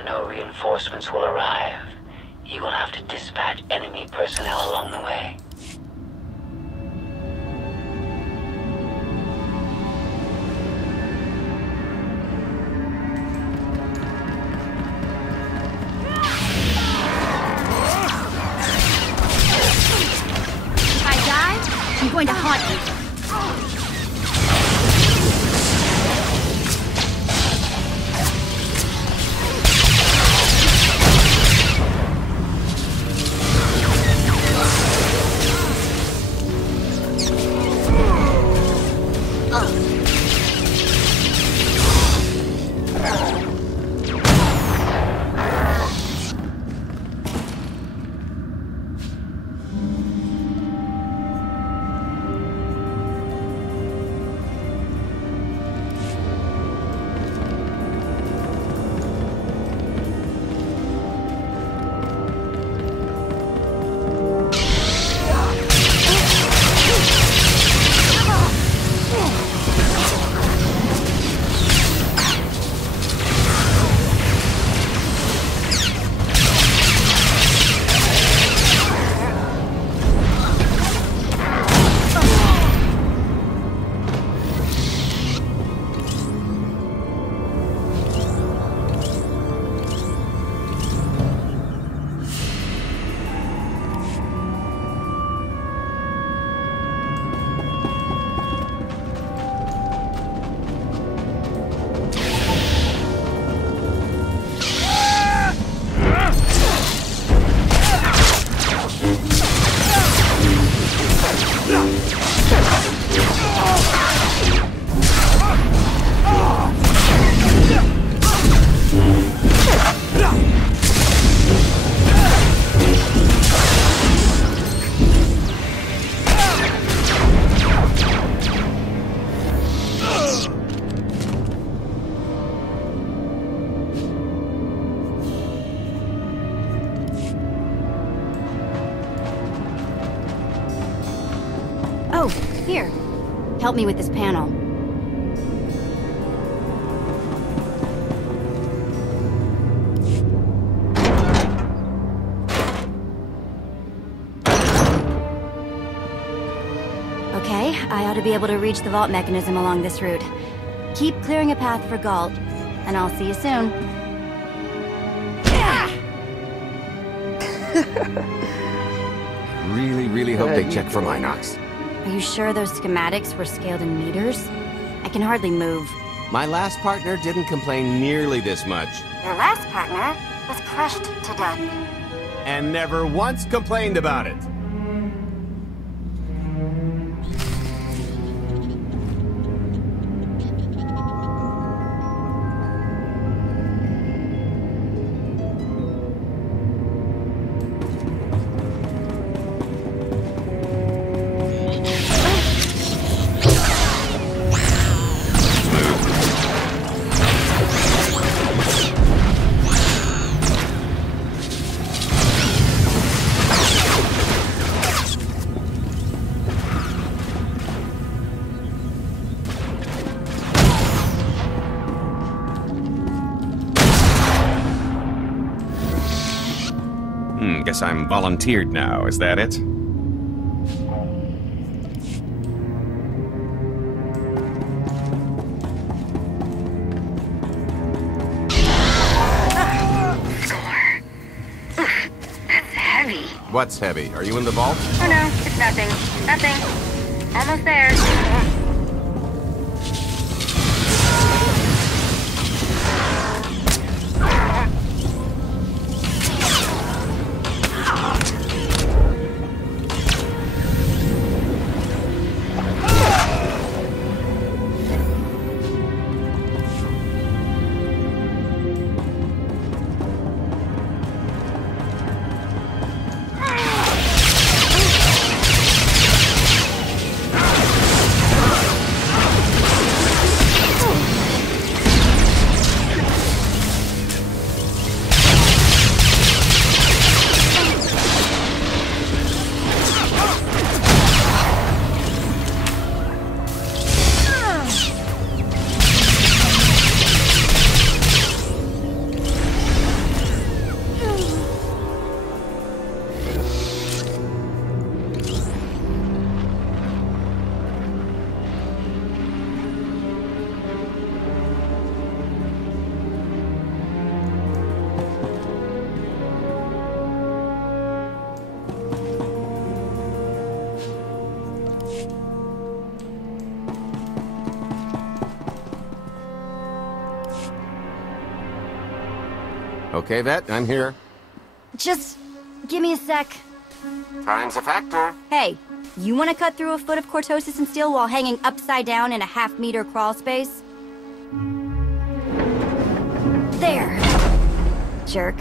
or no reinforcements will arrive, you will have to dispatch enemy personnel along the way. If I die, I'm going to haunt you. Oh, here. Help me with this panel. Okay, I ought to be able to reach the vault mechanism along this route. Keep clearing a path for Galt, and I'll see you soon. Really hope they check for Minox. Are you sure those schematics were scaled in meters? I can hardly move. My last partner didn't complain nearly this much. Your last partner was crushed to death. And never once complained about it. Guess I'm volunteered now, is that it? That's heavy. What's heavy? Are you in the vault? Oh no, it's nothing. Nothing. Almost there. Okay, Vet, I'm here. Just give me a sec. Time's a factor. Hey, you want to cut through a foot of cortosis and steel while hanging upside down in a half-meter crawl space? There. Jerk.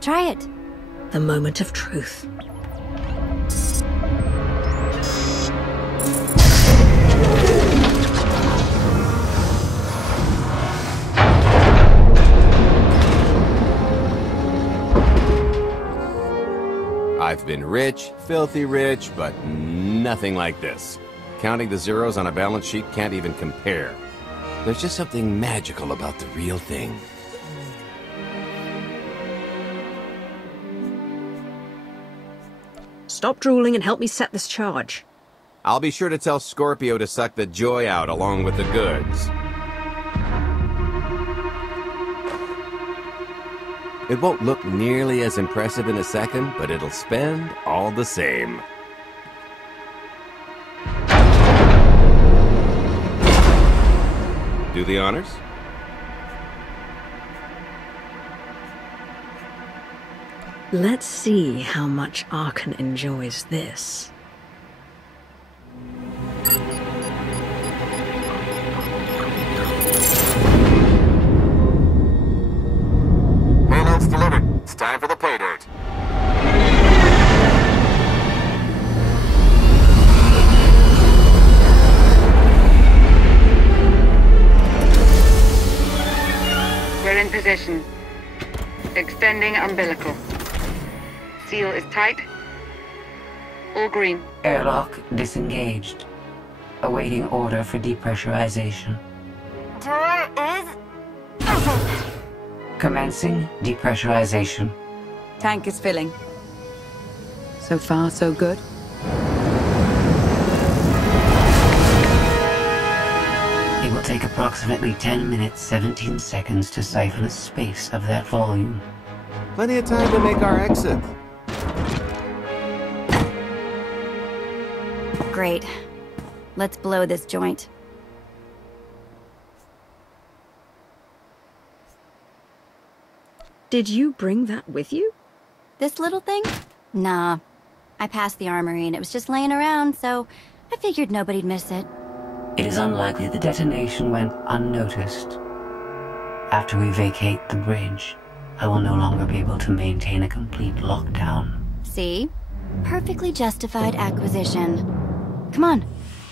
Try it. The moment of truth. I've been rich, filthy rich, but nothing like this. Counting the zeros on a balance sheet can't even compare. There's just something magical about the real thing. Stop drooling and help me set this charge. I'll be sure to tell Scorpio to suck the joy out along with the goods. It won't look nearly as impressive in a second, but it'll spend all the same. Do the honors? Let's see how much Arkan enjoys this. Payload's delivered. It's time for the pay dirt. We're in position. Extending umbilical. Seal is tight. All green. Airlock disengaged. Awaiting order for depressurization. Door is... Commencing depressurization. Tank is filling. So far, so good. It will take approximately 10 minutes, 17 seconds to siphon a space of that volume. Plenty of time to make our exit. Great. Let's blow this joint. Did you bring that with you? This little thing? Nah. I passed the armory and it was just laying around, so I figured nobody'd miss it. It is unlikely the detonation went unnoticed. After we vacate the bridge, I will no longer be able to maintain a complete lockdown. See? Perfectly justified acquisition. Come on.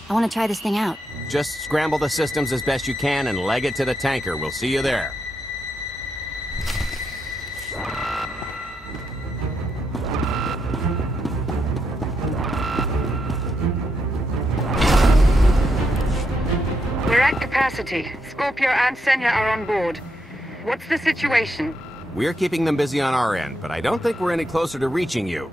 I want to try this thing out. Just scramble the systems as best you can and leg it to the tanker. We'll see you there. We're at capacity. Scorpio and Senya are on board. What's the situation? We're keeping them busy on our end, but I don't think we're any closer to reaching you.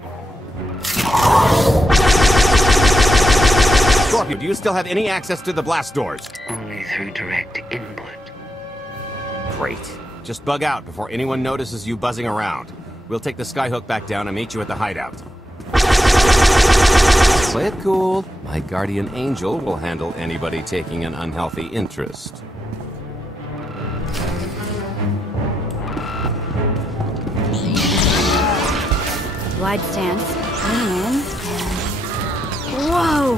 Scorpio, do you still have any access to the blast doors? Only through direct input. Great. Just bug out before anyone notices you buzzing around. We'll take the skyhook back down and meet you at the hideout. Play it cool. My guardian angel will handle anybody taking an unhealthy interest. Wide stance. Lean in. Whoa!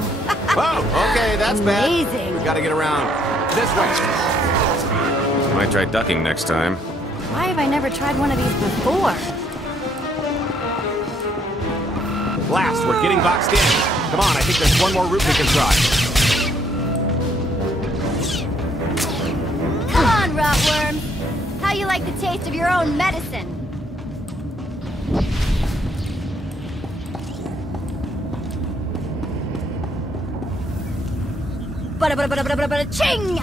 Whoa! Okay, that's bad. Amazing. We gotta get around this way. Might try ducking next time. Why have I never tried one of these before? Blast, we're getting boxed in. Come on, I think there's one more route we can try. Come on, rotworm. How you like the taste of your own medicine? Ching!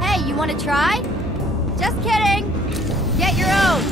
Hey, you want to try? Just kidding. Get your own.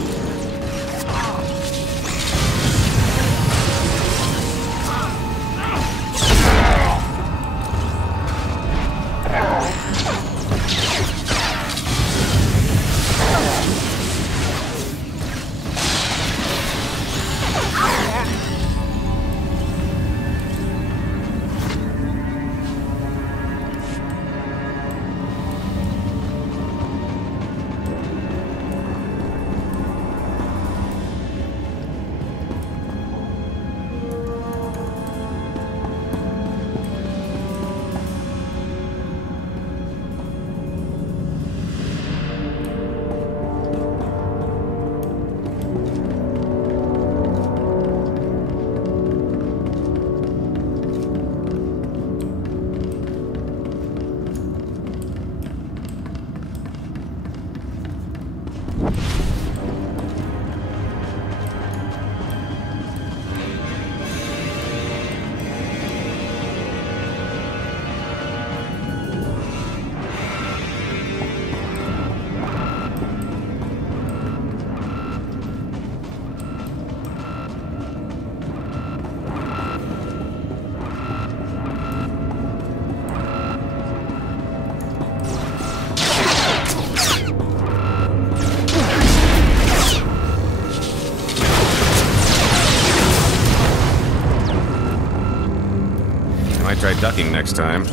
Try ducking next time.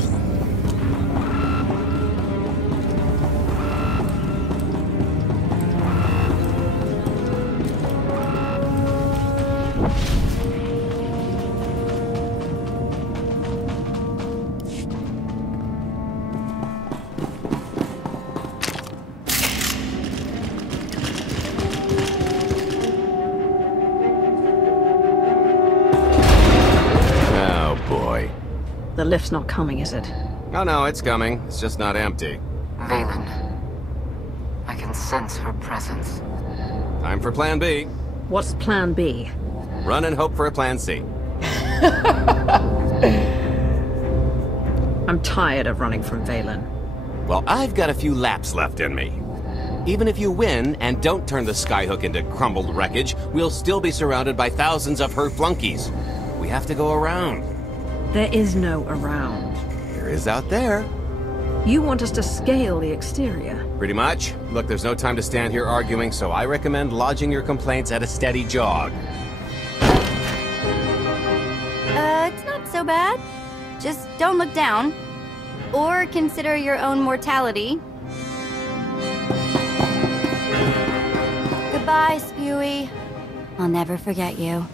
The lift's not coming, is it? Oh no, it's coming. It's just not empty. Vaylin. I can sense her presence. Time for plan B. What's plan B? Run and hope for a plan C. I'm tired of running from Vaylin. Well, I've got a few laps left in me. Even if you win and don't turn the Skyhook into crumbled wreckage, we'll still be surrounded by thousands of her flunkies. We have to go around. There is no around. There is out there. You want us to scale the exterior? Pretty much. Look, there's no time to stand here arguing, so I recommend lodging your complaints at a steady jog. It's not so bad. Just don't look down. Or consider your own mortality. Goodbye, Spewy. I'll never forget you.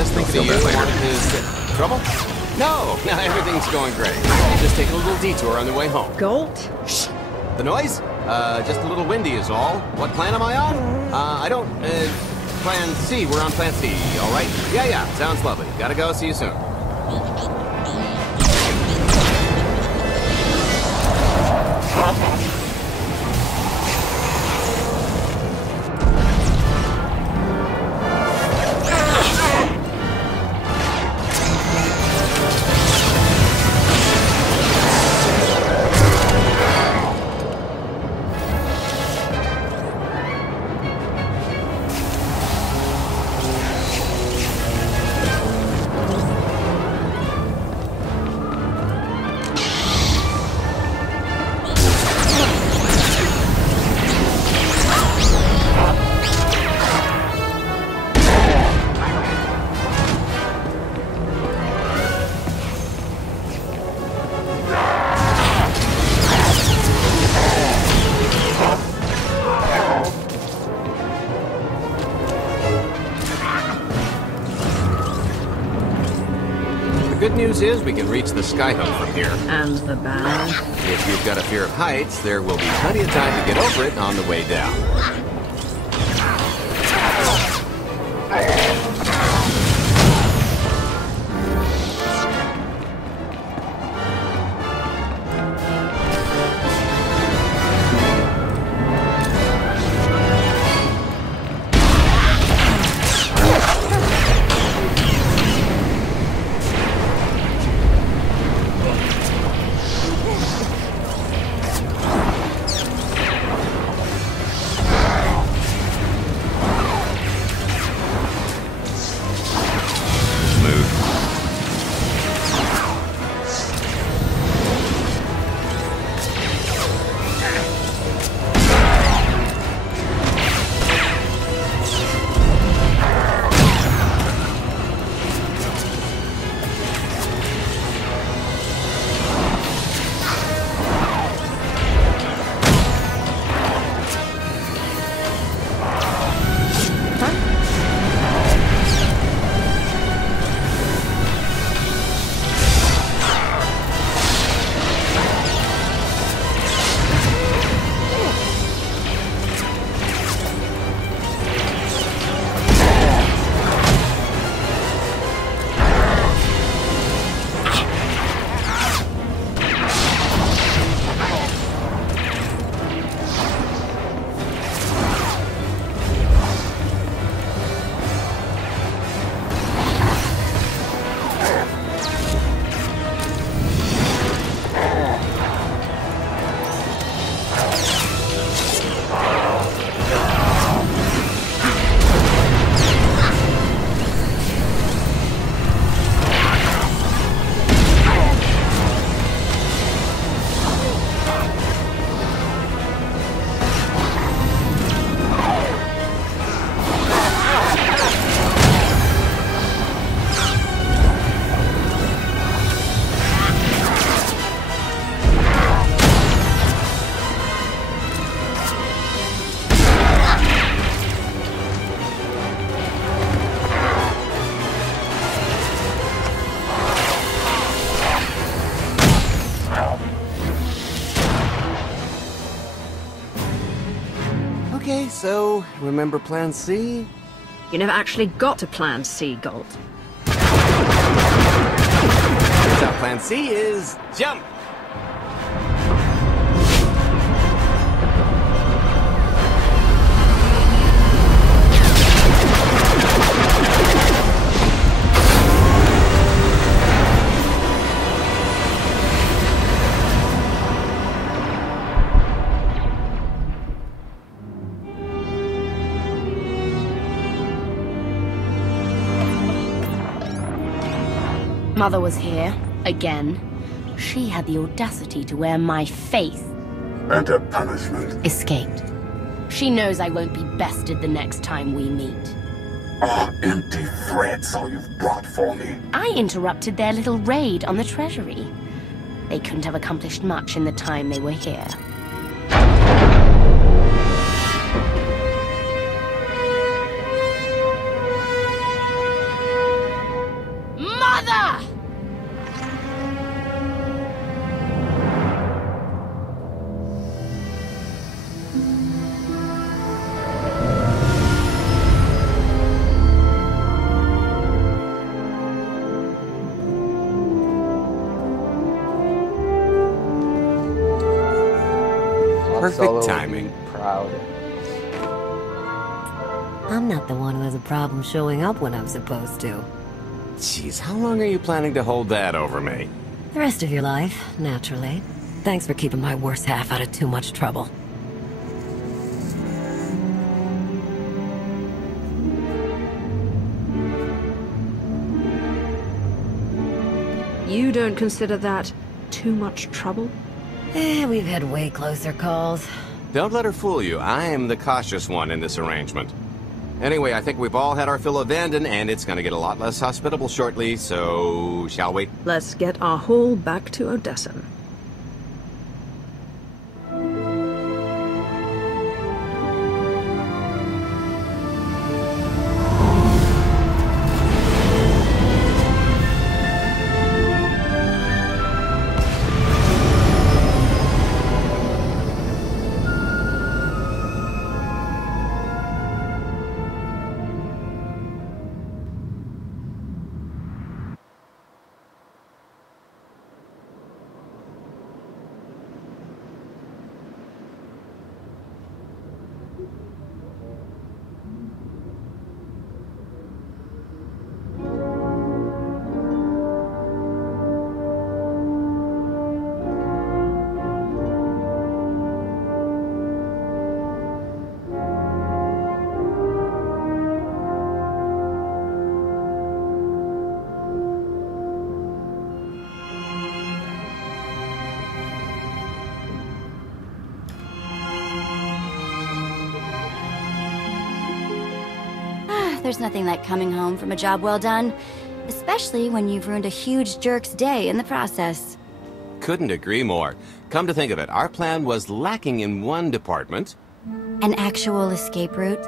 just thinking of you. Wanted to... Trouble? No, everything's going great. We'll just take a little detour on the way home. Galt? Shh! The noise? Just a little windy is all. What plan am I on? I don't, Plan C. We're on Plan C, all right? Yeah, sounds lovely. Gotta go. See you soon. Good news is we can reach the Skyhook from here. And the bad. If you've got a fear of heights, there will be plenty of time to get over it on the way down. So, remember Plan C? You never actually got to Plan C, Galt. Turns out Plan C is jump! Mother was here, again. She had the audacity to wear my faith. And her punishment? Escaped. She knows I won't be bested the next time we meet. Oh, empty threats all you've brought for me. I interrupted their little raid on the treasury. They couldn't have accomplished much in the time they were here. Perfect timing. Proud. I'm not the one who has a problem showing up when I'm supposed to. Jeez, how long are you planning to hold that over me? The rest of your life, naturally. Thanks for keeping my worse half out of too much trouble. You don't consider that too much trouble? We've had way closer calls. Don't let her fool you. I am the cautious one in this arrangement. Anyway, I think we've all had our fill of Vanden, and it's gonna get a lot less hospitable shortly, so shall we? Let's get our haul back to Odessen. There's nothing like coming home from a job well done, especially when you've ruined a huge jerk's day in the process. Couldn't agree more. Come to think of it, our plan was lacking in one department. An actual escape route?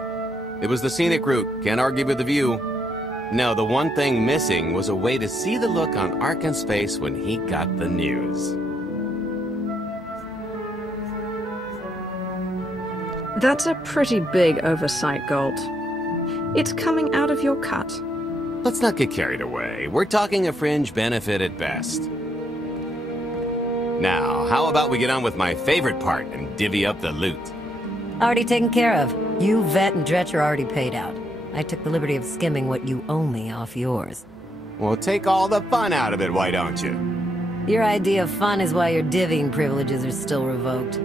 It was the scenic route. Can't argue with the view. No, the one thing missing was a way to see the look on Arcann's face when he got the news. That's a pretty big oversight, Gold. It's coming out of your cut. Let's not get carried away. We're talking a fringe benefit at best. Now, how about we get on with my favorite part and divvy up the loot? Already taken care of. You, Vet, and Dretch are already paid out. I took the liberty of skimming what you owe me off yours. Well, take all the fun out of it, why don't you? Your idea of fun is why your divvying privileges are still revoked.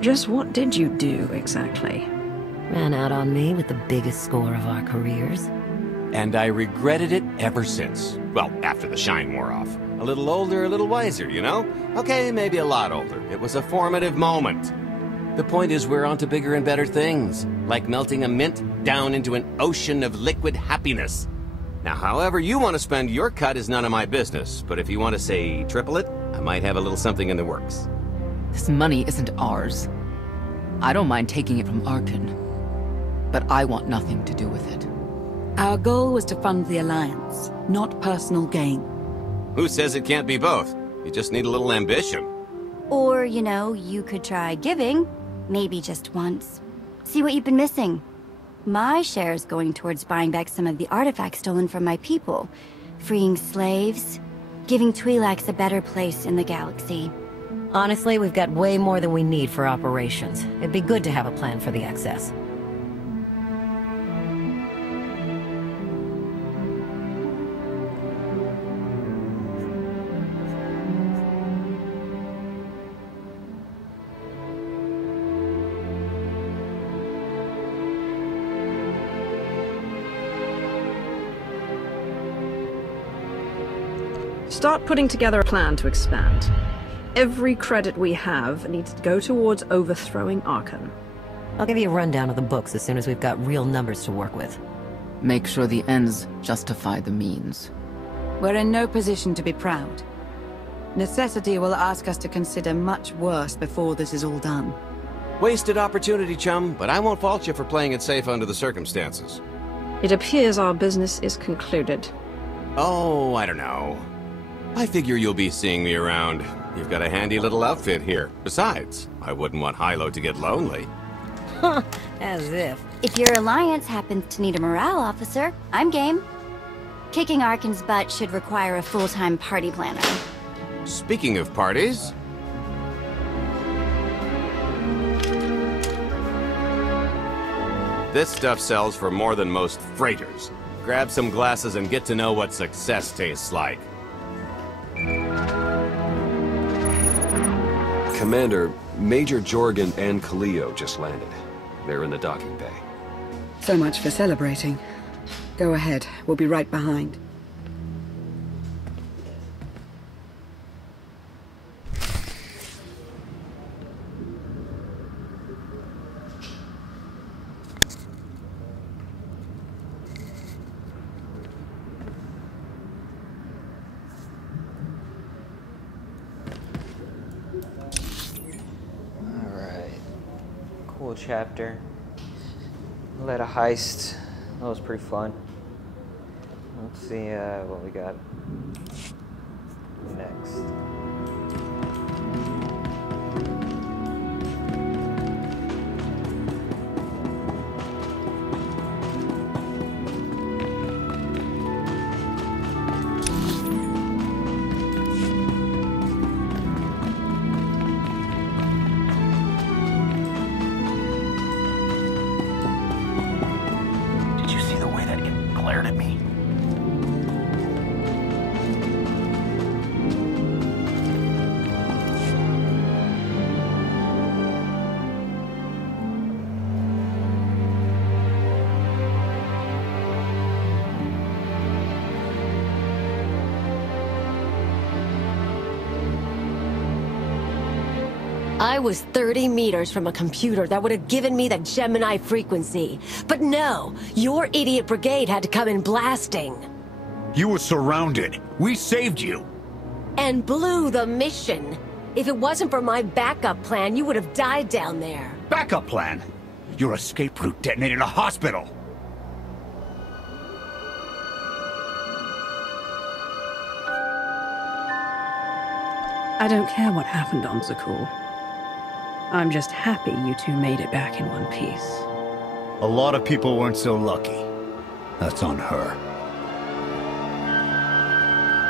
Just what did you do, exactly? Ran out on me with the biggest score of our careers. And I regretted it ever since. Well, after the shine wore off. A little older, a little wiser, you know? Okay, maybe a lot older. It was a formative moment. The point is we're on to bigger and better things, like melting a mint down into an ocean of liquid happiness. Now, however you want to spend your cut is none of my business, but if you want to, say, triple it, I might have a little something in the works. This money isn't ours. I don't mind taking it from Arcann, but I want nothing to do with it. Our goal was to fund the Alliance, not personal gain. Who says it can't be both? You just need a little ambition. Or, you know, you could try giving. Maybe just once. See what you've been missing. My share is going towards buying back some of the artifacts stolen from my people, freeing slaves, giving Twi'leks a better place in the galaxy. Honestly, we've got way more than we need for operations. It'd be good to have a plan for the excess. Start putting together a plan to expand. Every credit we have needs to go towards overthrowing Arcann. I'll give you a rundown of the books as soon as we've got real numbers to work with. Make sure the ends justify the means. We're in no position to be proud. Necessity will ask us to consider much worse before this is all done. Wasted opportunity, chum, but I won't fault you for playing it safe under the circumstances. It appears our business is concluded. Oh, I don't know. I figure you'll be seeing me around. You've got a handy little outfit here. Besides, I wouldn't want Hilo to get lonely. Huh, as if. If your alliance happens to need a morale officer, I'm game. Kicking Arcann's butt should require a full-time party planner. Speaking of parties... This stuff sells for more than most freighters. Grab some glasses and get to know what success tastes like. Commander, Major Jorgen and Kaleo just landed. They're in the docking bay. So much for celebrating. Go ahead, we'll be right behind. Cool chapter. Led a heist. That was pretty fun. Let's see what we got next. I was 30 meters from a computer that would have given me the Gemini frequency. But no, your idiot brigade had to come in blasting. You were surrounded. We saved you. And blew the mission. If it wasn't for my backup plan, you would have died down there. Backup plan? Your escape route detonated a hospital. I don't care what happened on Zakul. I'm just happy you two made it back in one piece. A lot of people weren't so lucky. That's on her.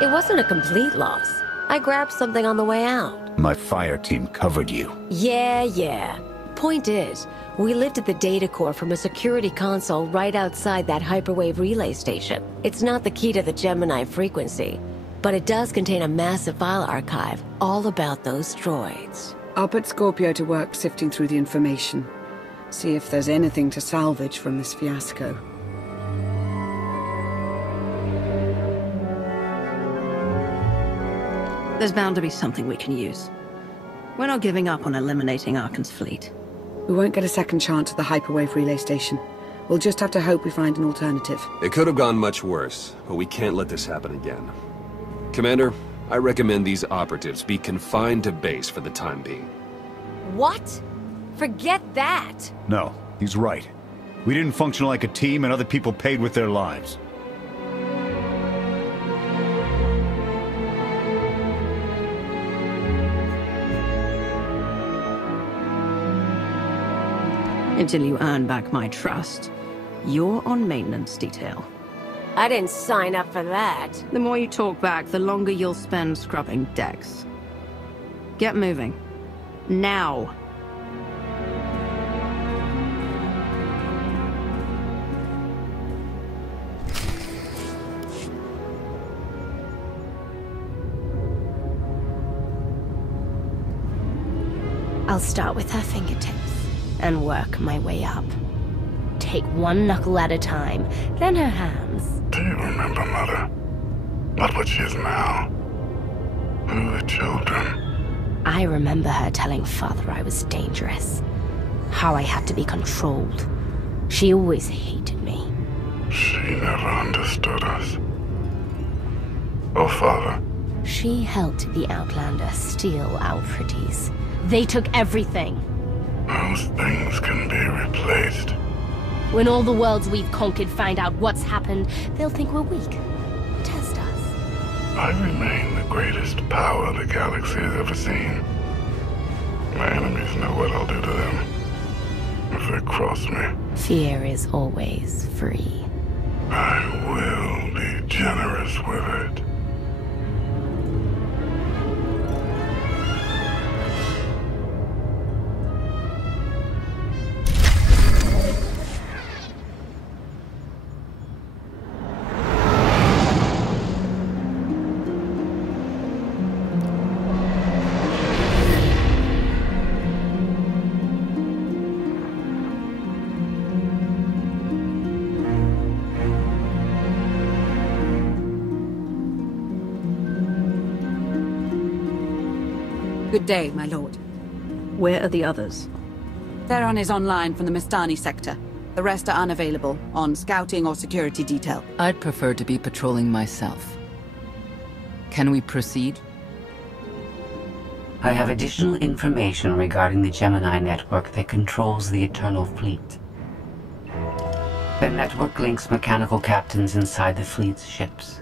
It wasn't a complete loss. I grabbed something on the way out. My fire team covered you. Yeah. Point is, we lifted the data core from a security console right outside that hyperwave relay station. It's not the key to the Gemini frequency, but it does contain a massive file archive all about those droids. I'll put Scorpio to work sifting through the information. See if there's anything to salvage from this fiasco. There's bound to be something we can use. We're not giving up on eliminating Arcann's fleet. We won't get a second chance at the hyperwave relay station. We'll just have to hope we find an alternative. It could have gone much worse, but we can't let this happen again. Commander, I recommend these operatives be confined to base for the time being. What? Forget that! No, he's right. We didn't function like a team and other people paid with their lives. Until you earn back my trust, you're on maintenance detail. I didn't sign up for that. The more you talk back, the longer you'll spend scrubbing decks. Get moving. Now. I'll start with her fingertips and work my way up. Take one knuckle at a time, then her hands. Do you remember, Mother? Not what she is now. Who are the children? I remember her telling Father I was dangerous. How I had to be controlled. She always hated me. She never understood us. Oh, Father. She helped the Outlander steal our pretties. They took everything. Those things can be replaced. When all the worlds we've conquered find out what's happened, they'll think we're weak. Test us. I remain the greatest power the galaxy has ever seen. My enemies know what I'll do to them if they cross me. Fear is always free. I will be generous with it. Good day, my lord. Where are the others? Theron is online from the Mistani sector. The rest are unavailable, on scouting or security detail. I'd prefer to be patrolling myself. Can we proceed? I have additional information regarding the Gemini network that controls the Eternal Fleet. The network links mechanical captains inside the fleet's ships.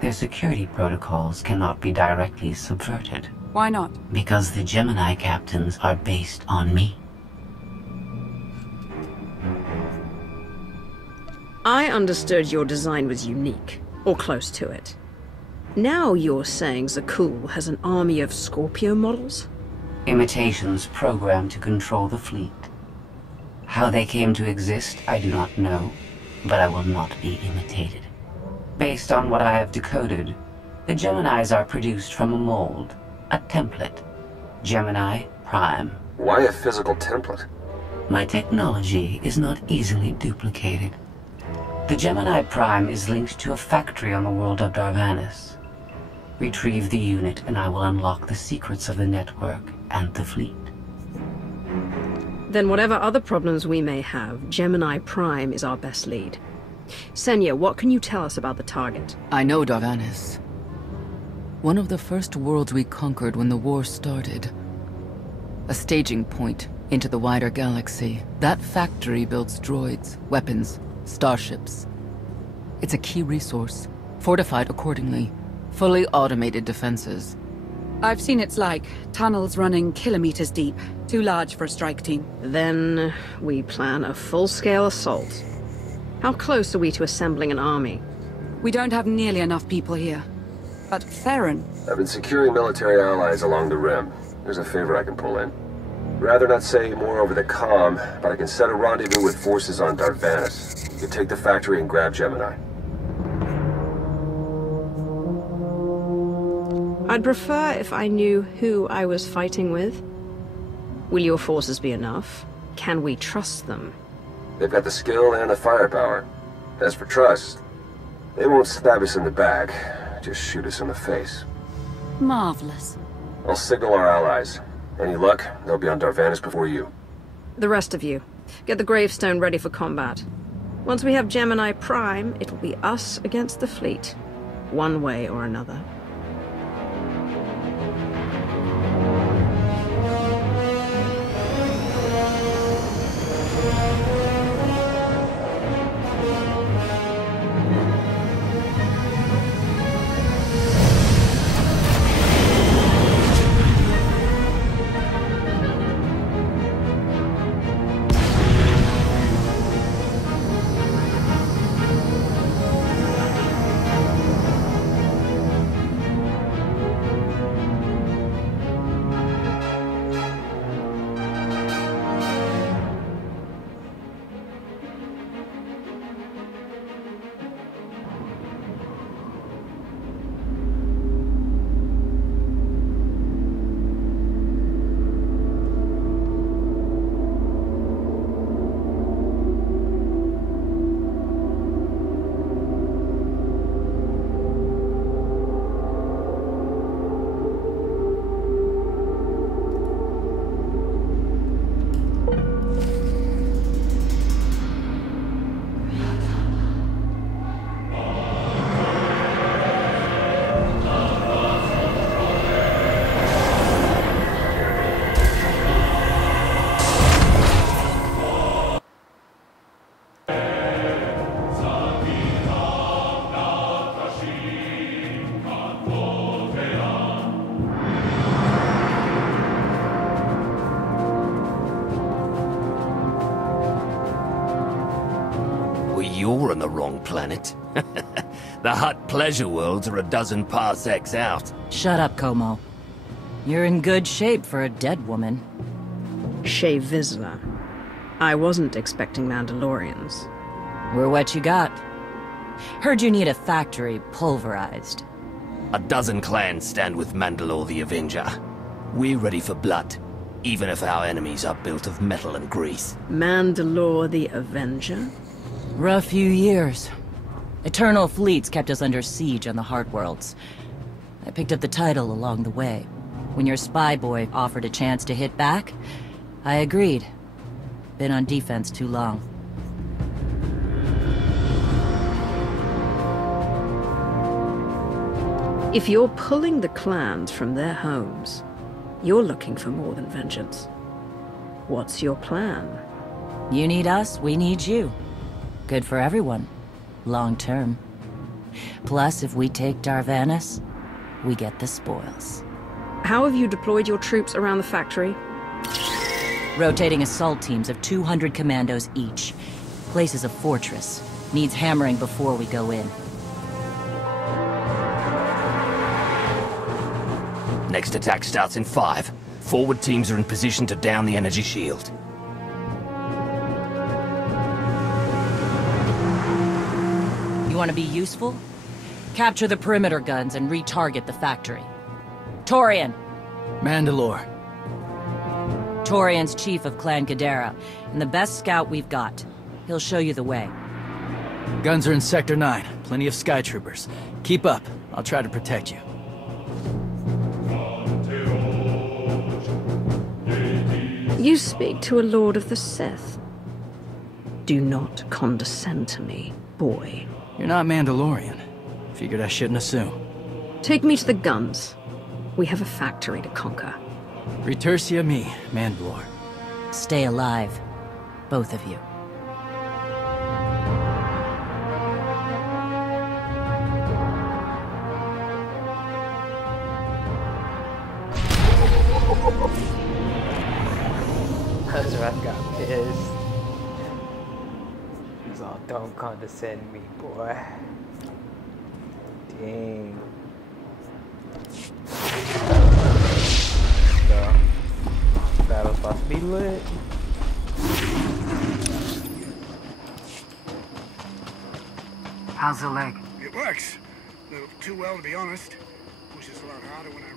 Their security protocols cannot be directly subverted. Why not? Because the Gemini captains are based on me. I understood your design was unique, or close to it. Now you're saying Zakuul has an army of Scorpio models? Imitations programmed to control the fleet. How they came to exist, I do not know, but I will not be imitated. Based on what I have decoded, the Geminis are produced from a mold, a template. Gemini Prime. Why a physical template? My technology is not easily duplicated. The Gemini Prime is linked to a factory on the world of Darvanis. Retrieve the unit and I will unlock the secrets of the network and the fleet. Then whatever other problems we may have, Gemini Prime is our best lead. Senya, what can you tell us about the target? I know Darvanis. One of the first worlds we conquered when the war started. A staging point into the wider galaxy. That factory builds droids, weapons, starships. It's a key resource, fortified accordingly. Fully automated defenses. I've seen its like. Tunnels running kilometers deep. Too large for a strike team. Then we plan a full-scale assault. How close are we to assembling an army? We don't have nearly enough people here. But Theron... I've been securing military allies along the rim. There's a favor I can pull in. Rather not say more over the comm, but I can set a rendezvous with forces on Darvanis. You take the factory and grab Gemini. I'd prefer if I knew who I was fighting with. Will your forces be enough? Can we trust them? They've got the skill and the firepower. As for trust, they won't stab us in the back, just shoot us in the face. Marvelous. I'll signal our allies. Any luck, they'll be on Darvanis before you. The rest of you, get the gravestone ready for combat. Once we have Gemini Prime, it'll be us against the fleet. One way or another. You're on the wrong planet. The Hutt pleasure worlds are a dozen parsecs out. Shut up, Como. You're in good shape for a dead woman. Shae Vizsla. I wasn't expecting Mandalorians. We're what you got. Heard you need a factory pulverized. A dozen clans stand with Mandalore the Avenger. We're ready for blood, even if our enemies are built of metal and grease. Mandalore the Avenger? Rough few years. Eternal fleets kept us under siege on the Heart Worlds. I picked up the title along the way. When your spy boy offered a chance to hit back, I agreed. Been on defense too long. If you're pulling the clans from their homes, you're looking for more than vengeance. What's your plan? You need us, we need you. Good for everyone. Long term. Plus, if we take Darvanis, we get the spoils. How have you deployed your troops around the factory? Rotating assault teams of 200 commandos each. Place is a fortress. Needs hammering before we go in. Next attack starts in 5. Forward teams are in position to down the energy shield. You want to be useful? Capture the perimeter guns and retarget the factory. Torian! Mandalore. Torian's chief of Clan Ghidorah, and the best scout we've got. He'll show you the way. Guns are in Sector 9. Plenty of Sky Troopers. Keep up. I'll try to protect you. You speak to a Lord of the Sith. Do not condescend to me, boy. You're not Mandalorian. Figured I shouldn't assume. Take me to the guns. We have a factory to conquer. Retursia me, Mandalore. Stay alive, both of you. Azrath got pissed. He's all, don't condescend me, boy. Dang. So, battle's about to be lit. How's the leg? It works. A little too well, to be honest. Pushes a lot harder when I run.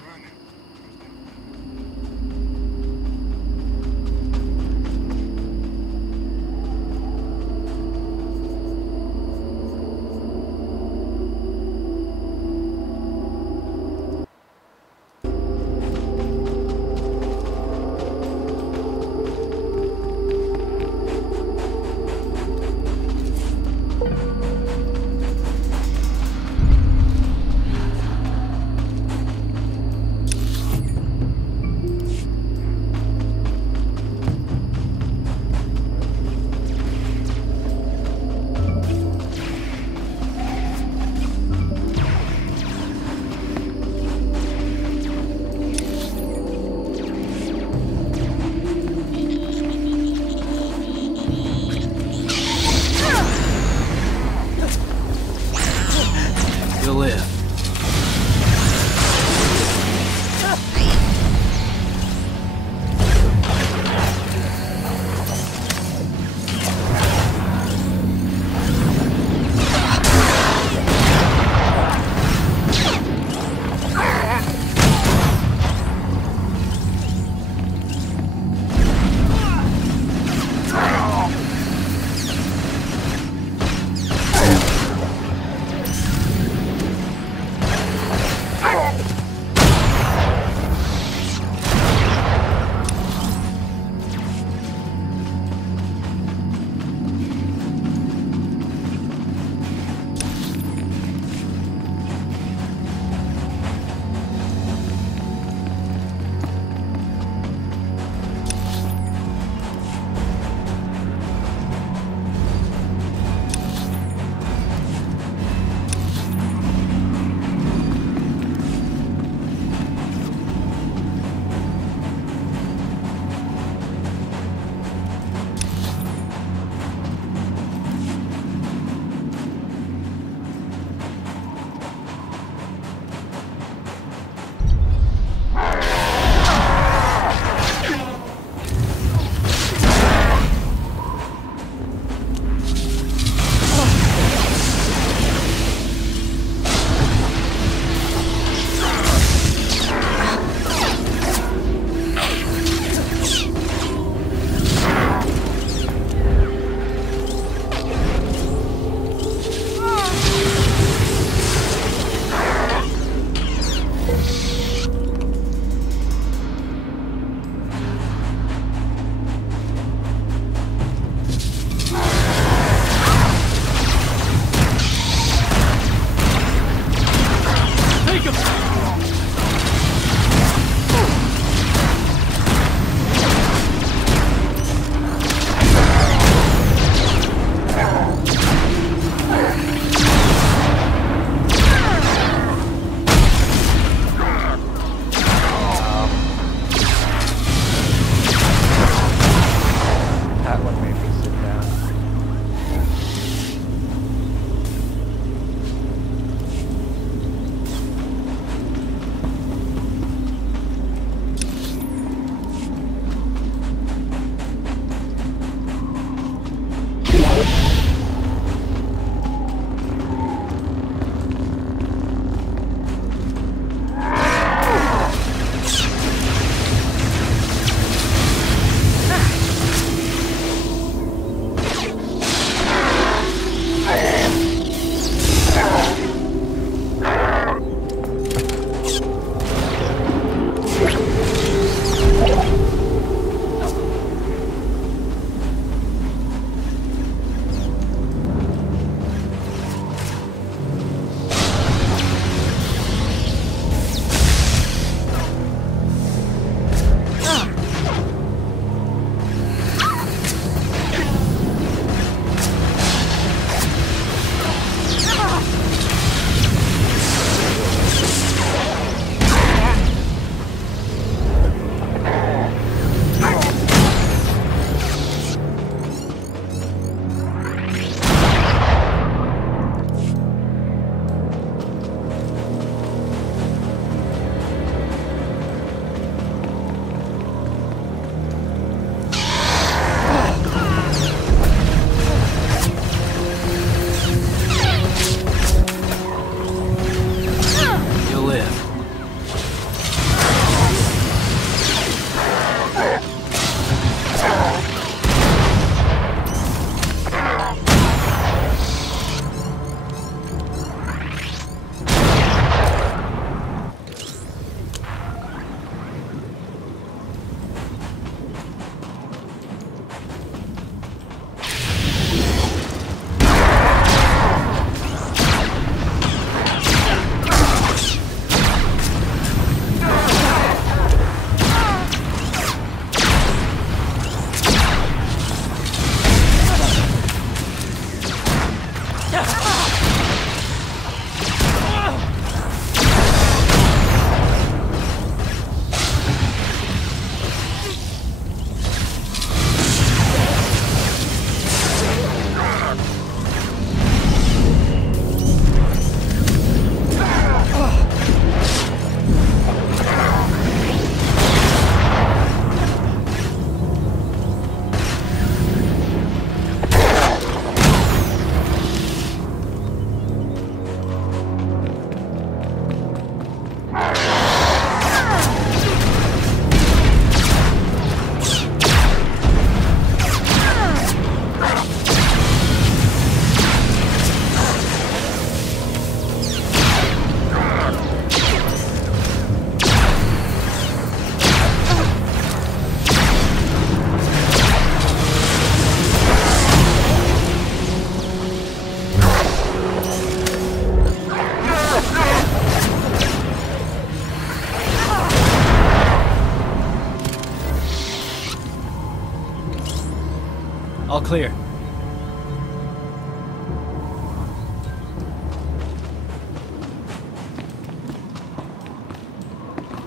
All clear.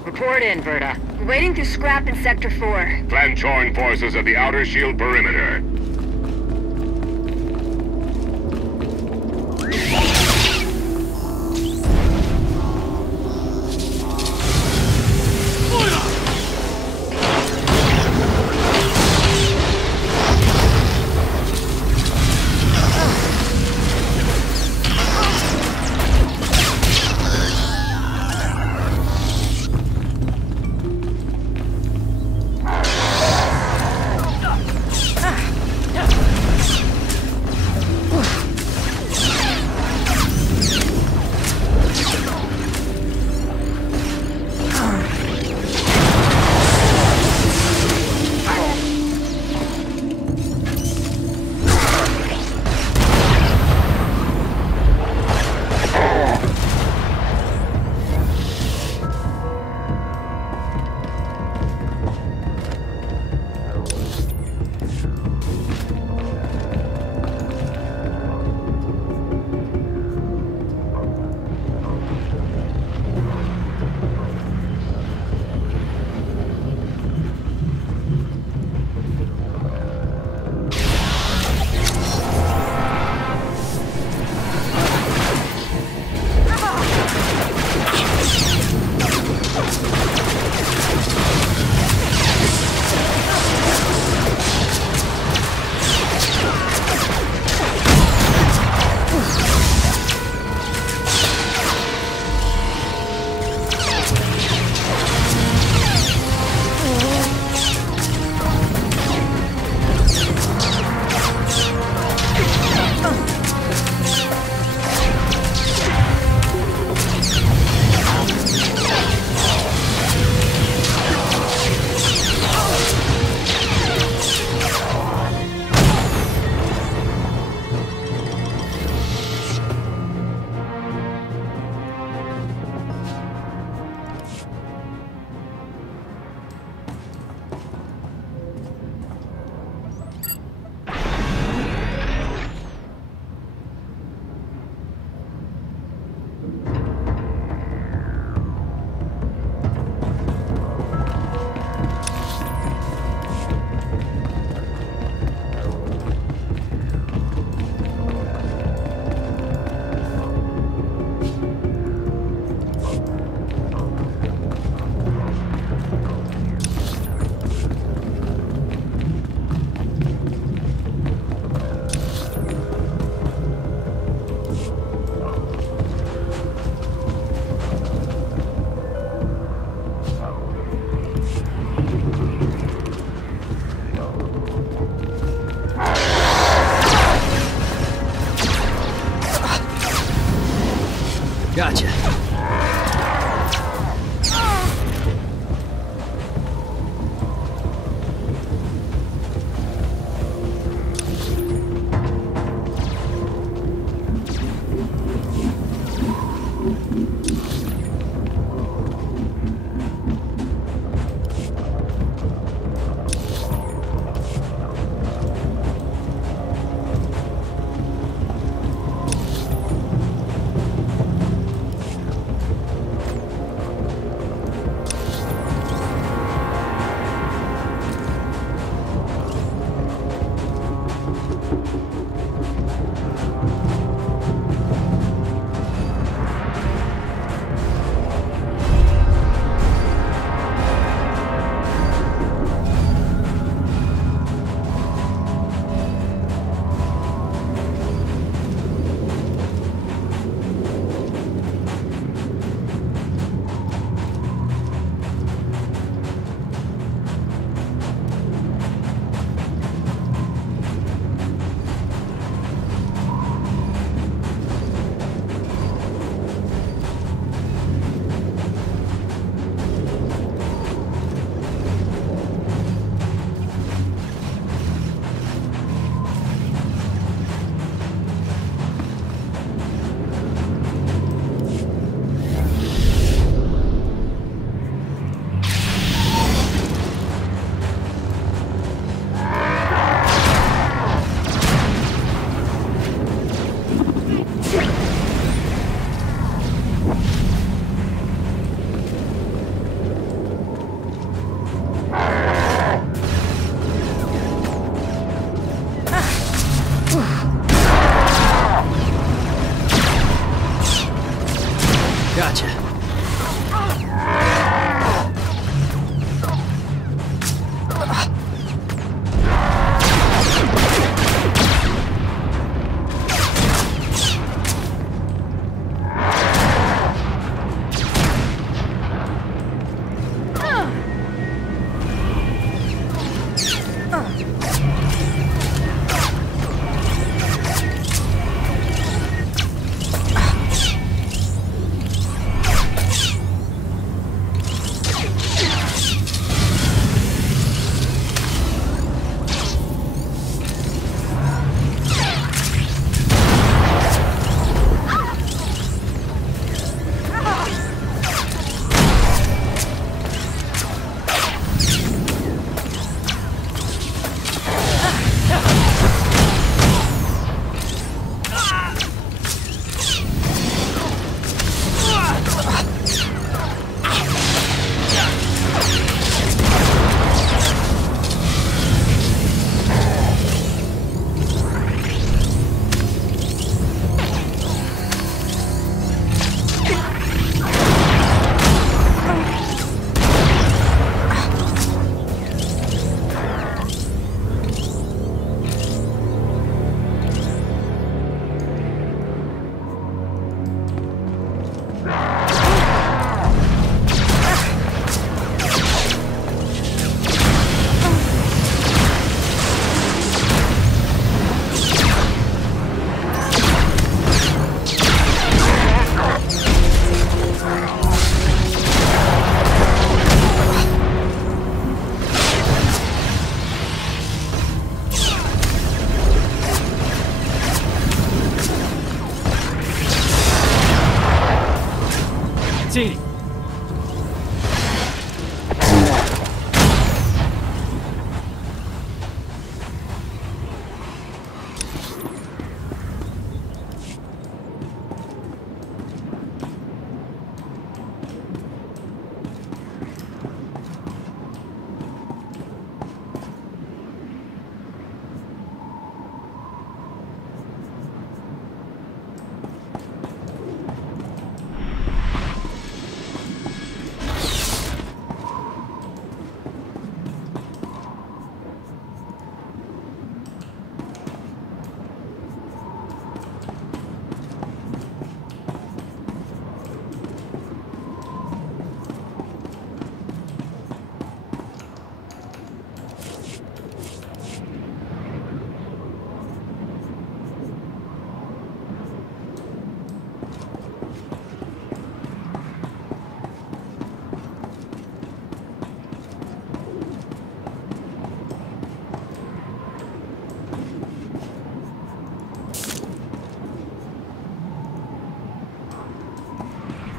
Report in, Verta. We're waiting through scrap in Sector 4. Flanchoin forces at the outer shield perimeter. Gotcha.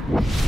Yeah.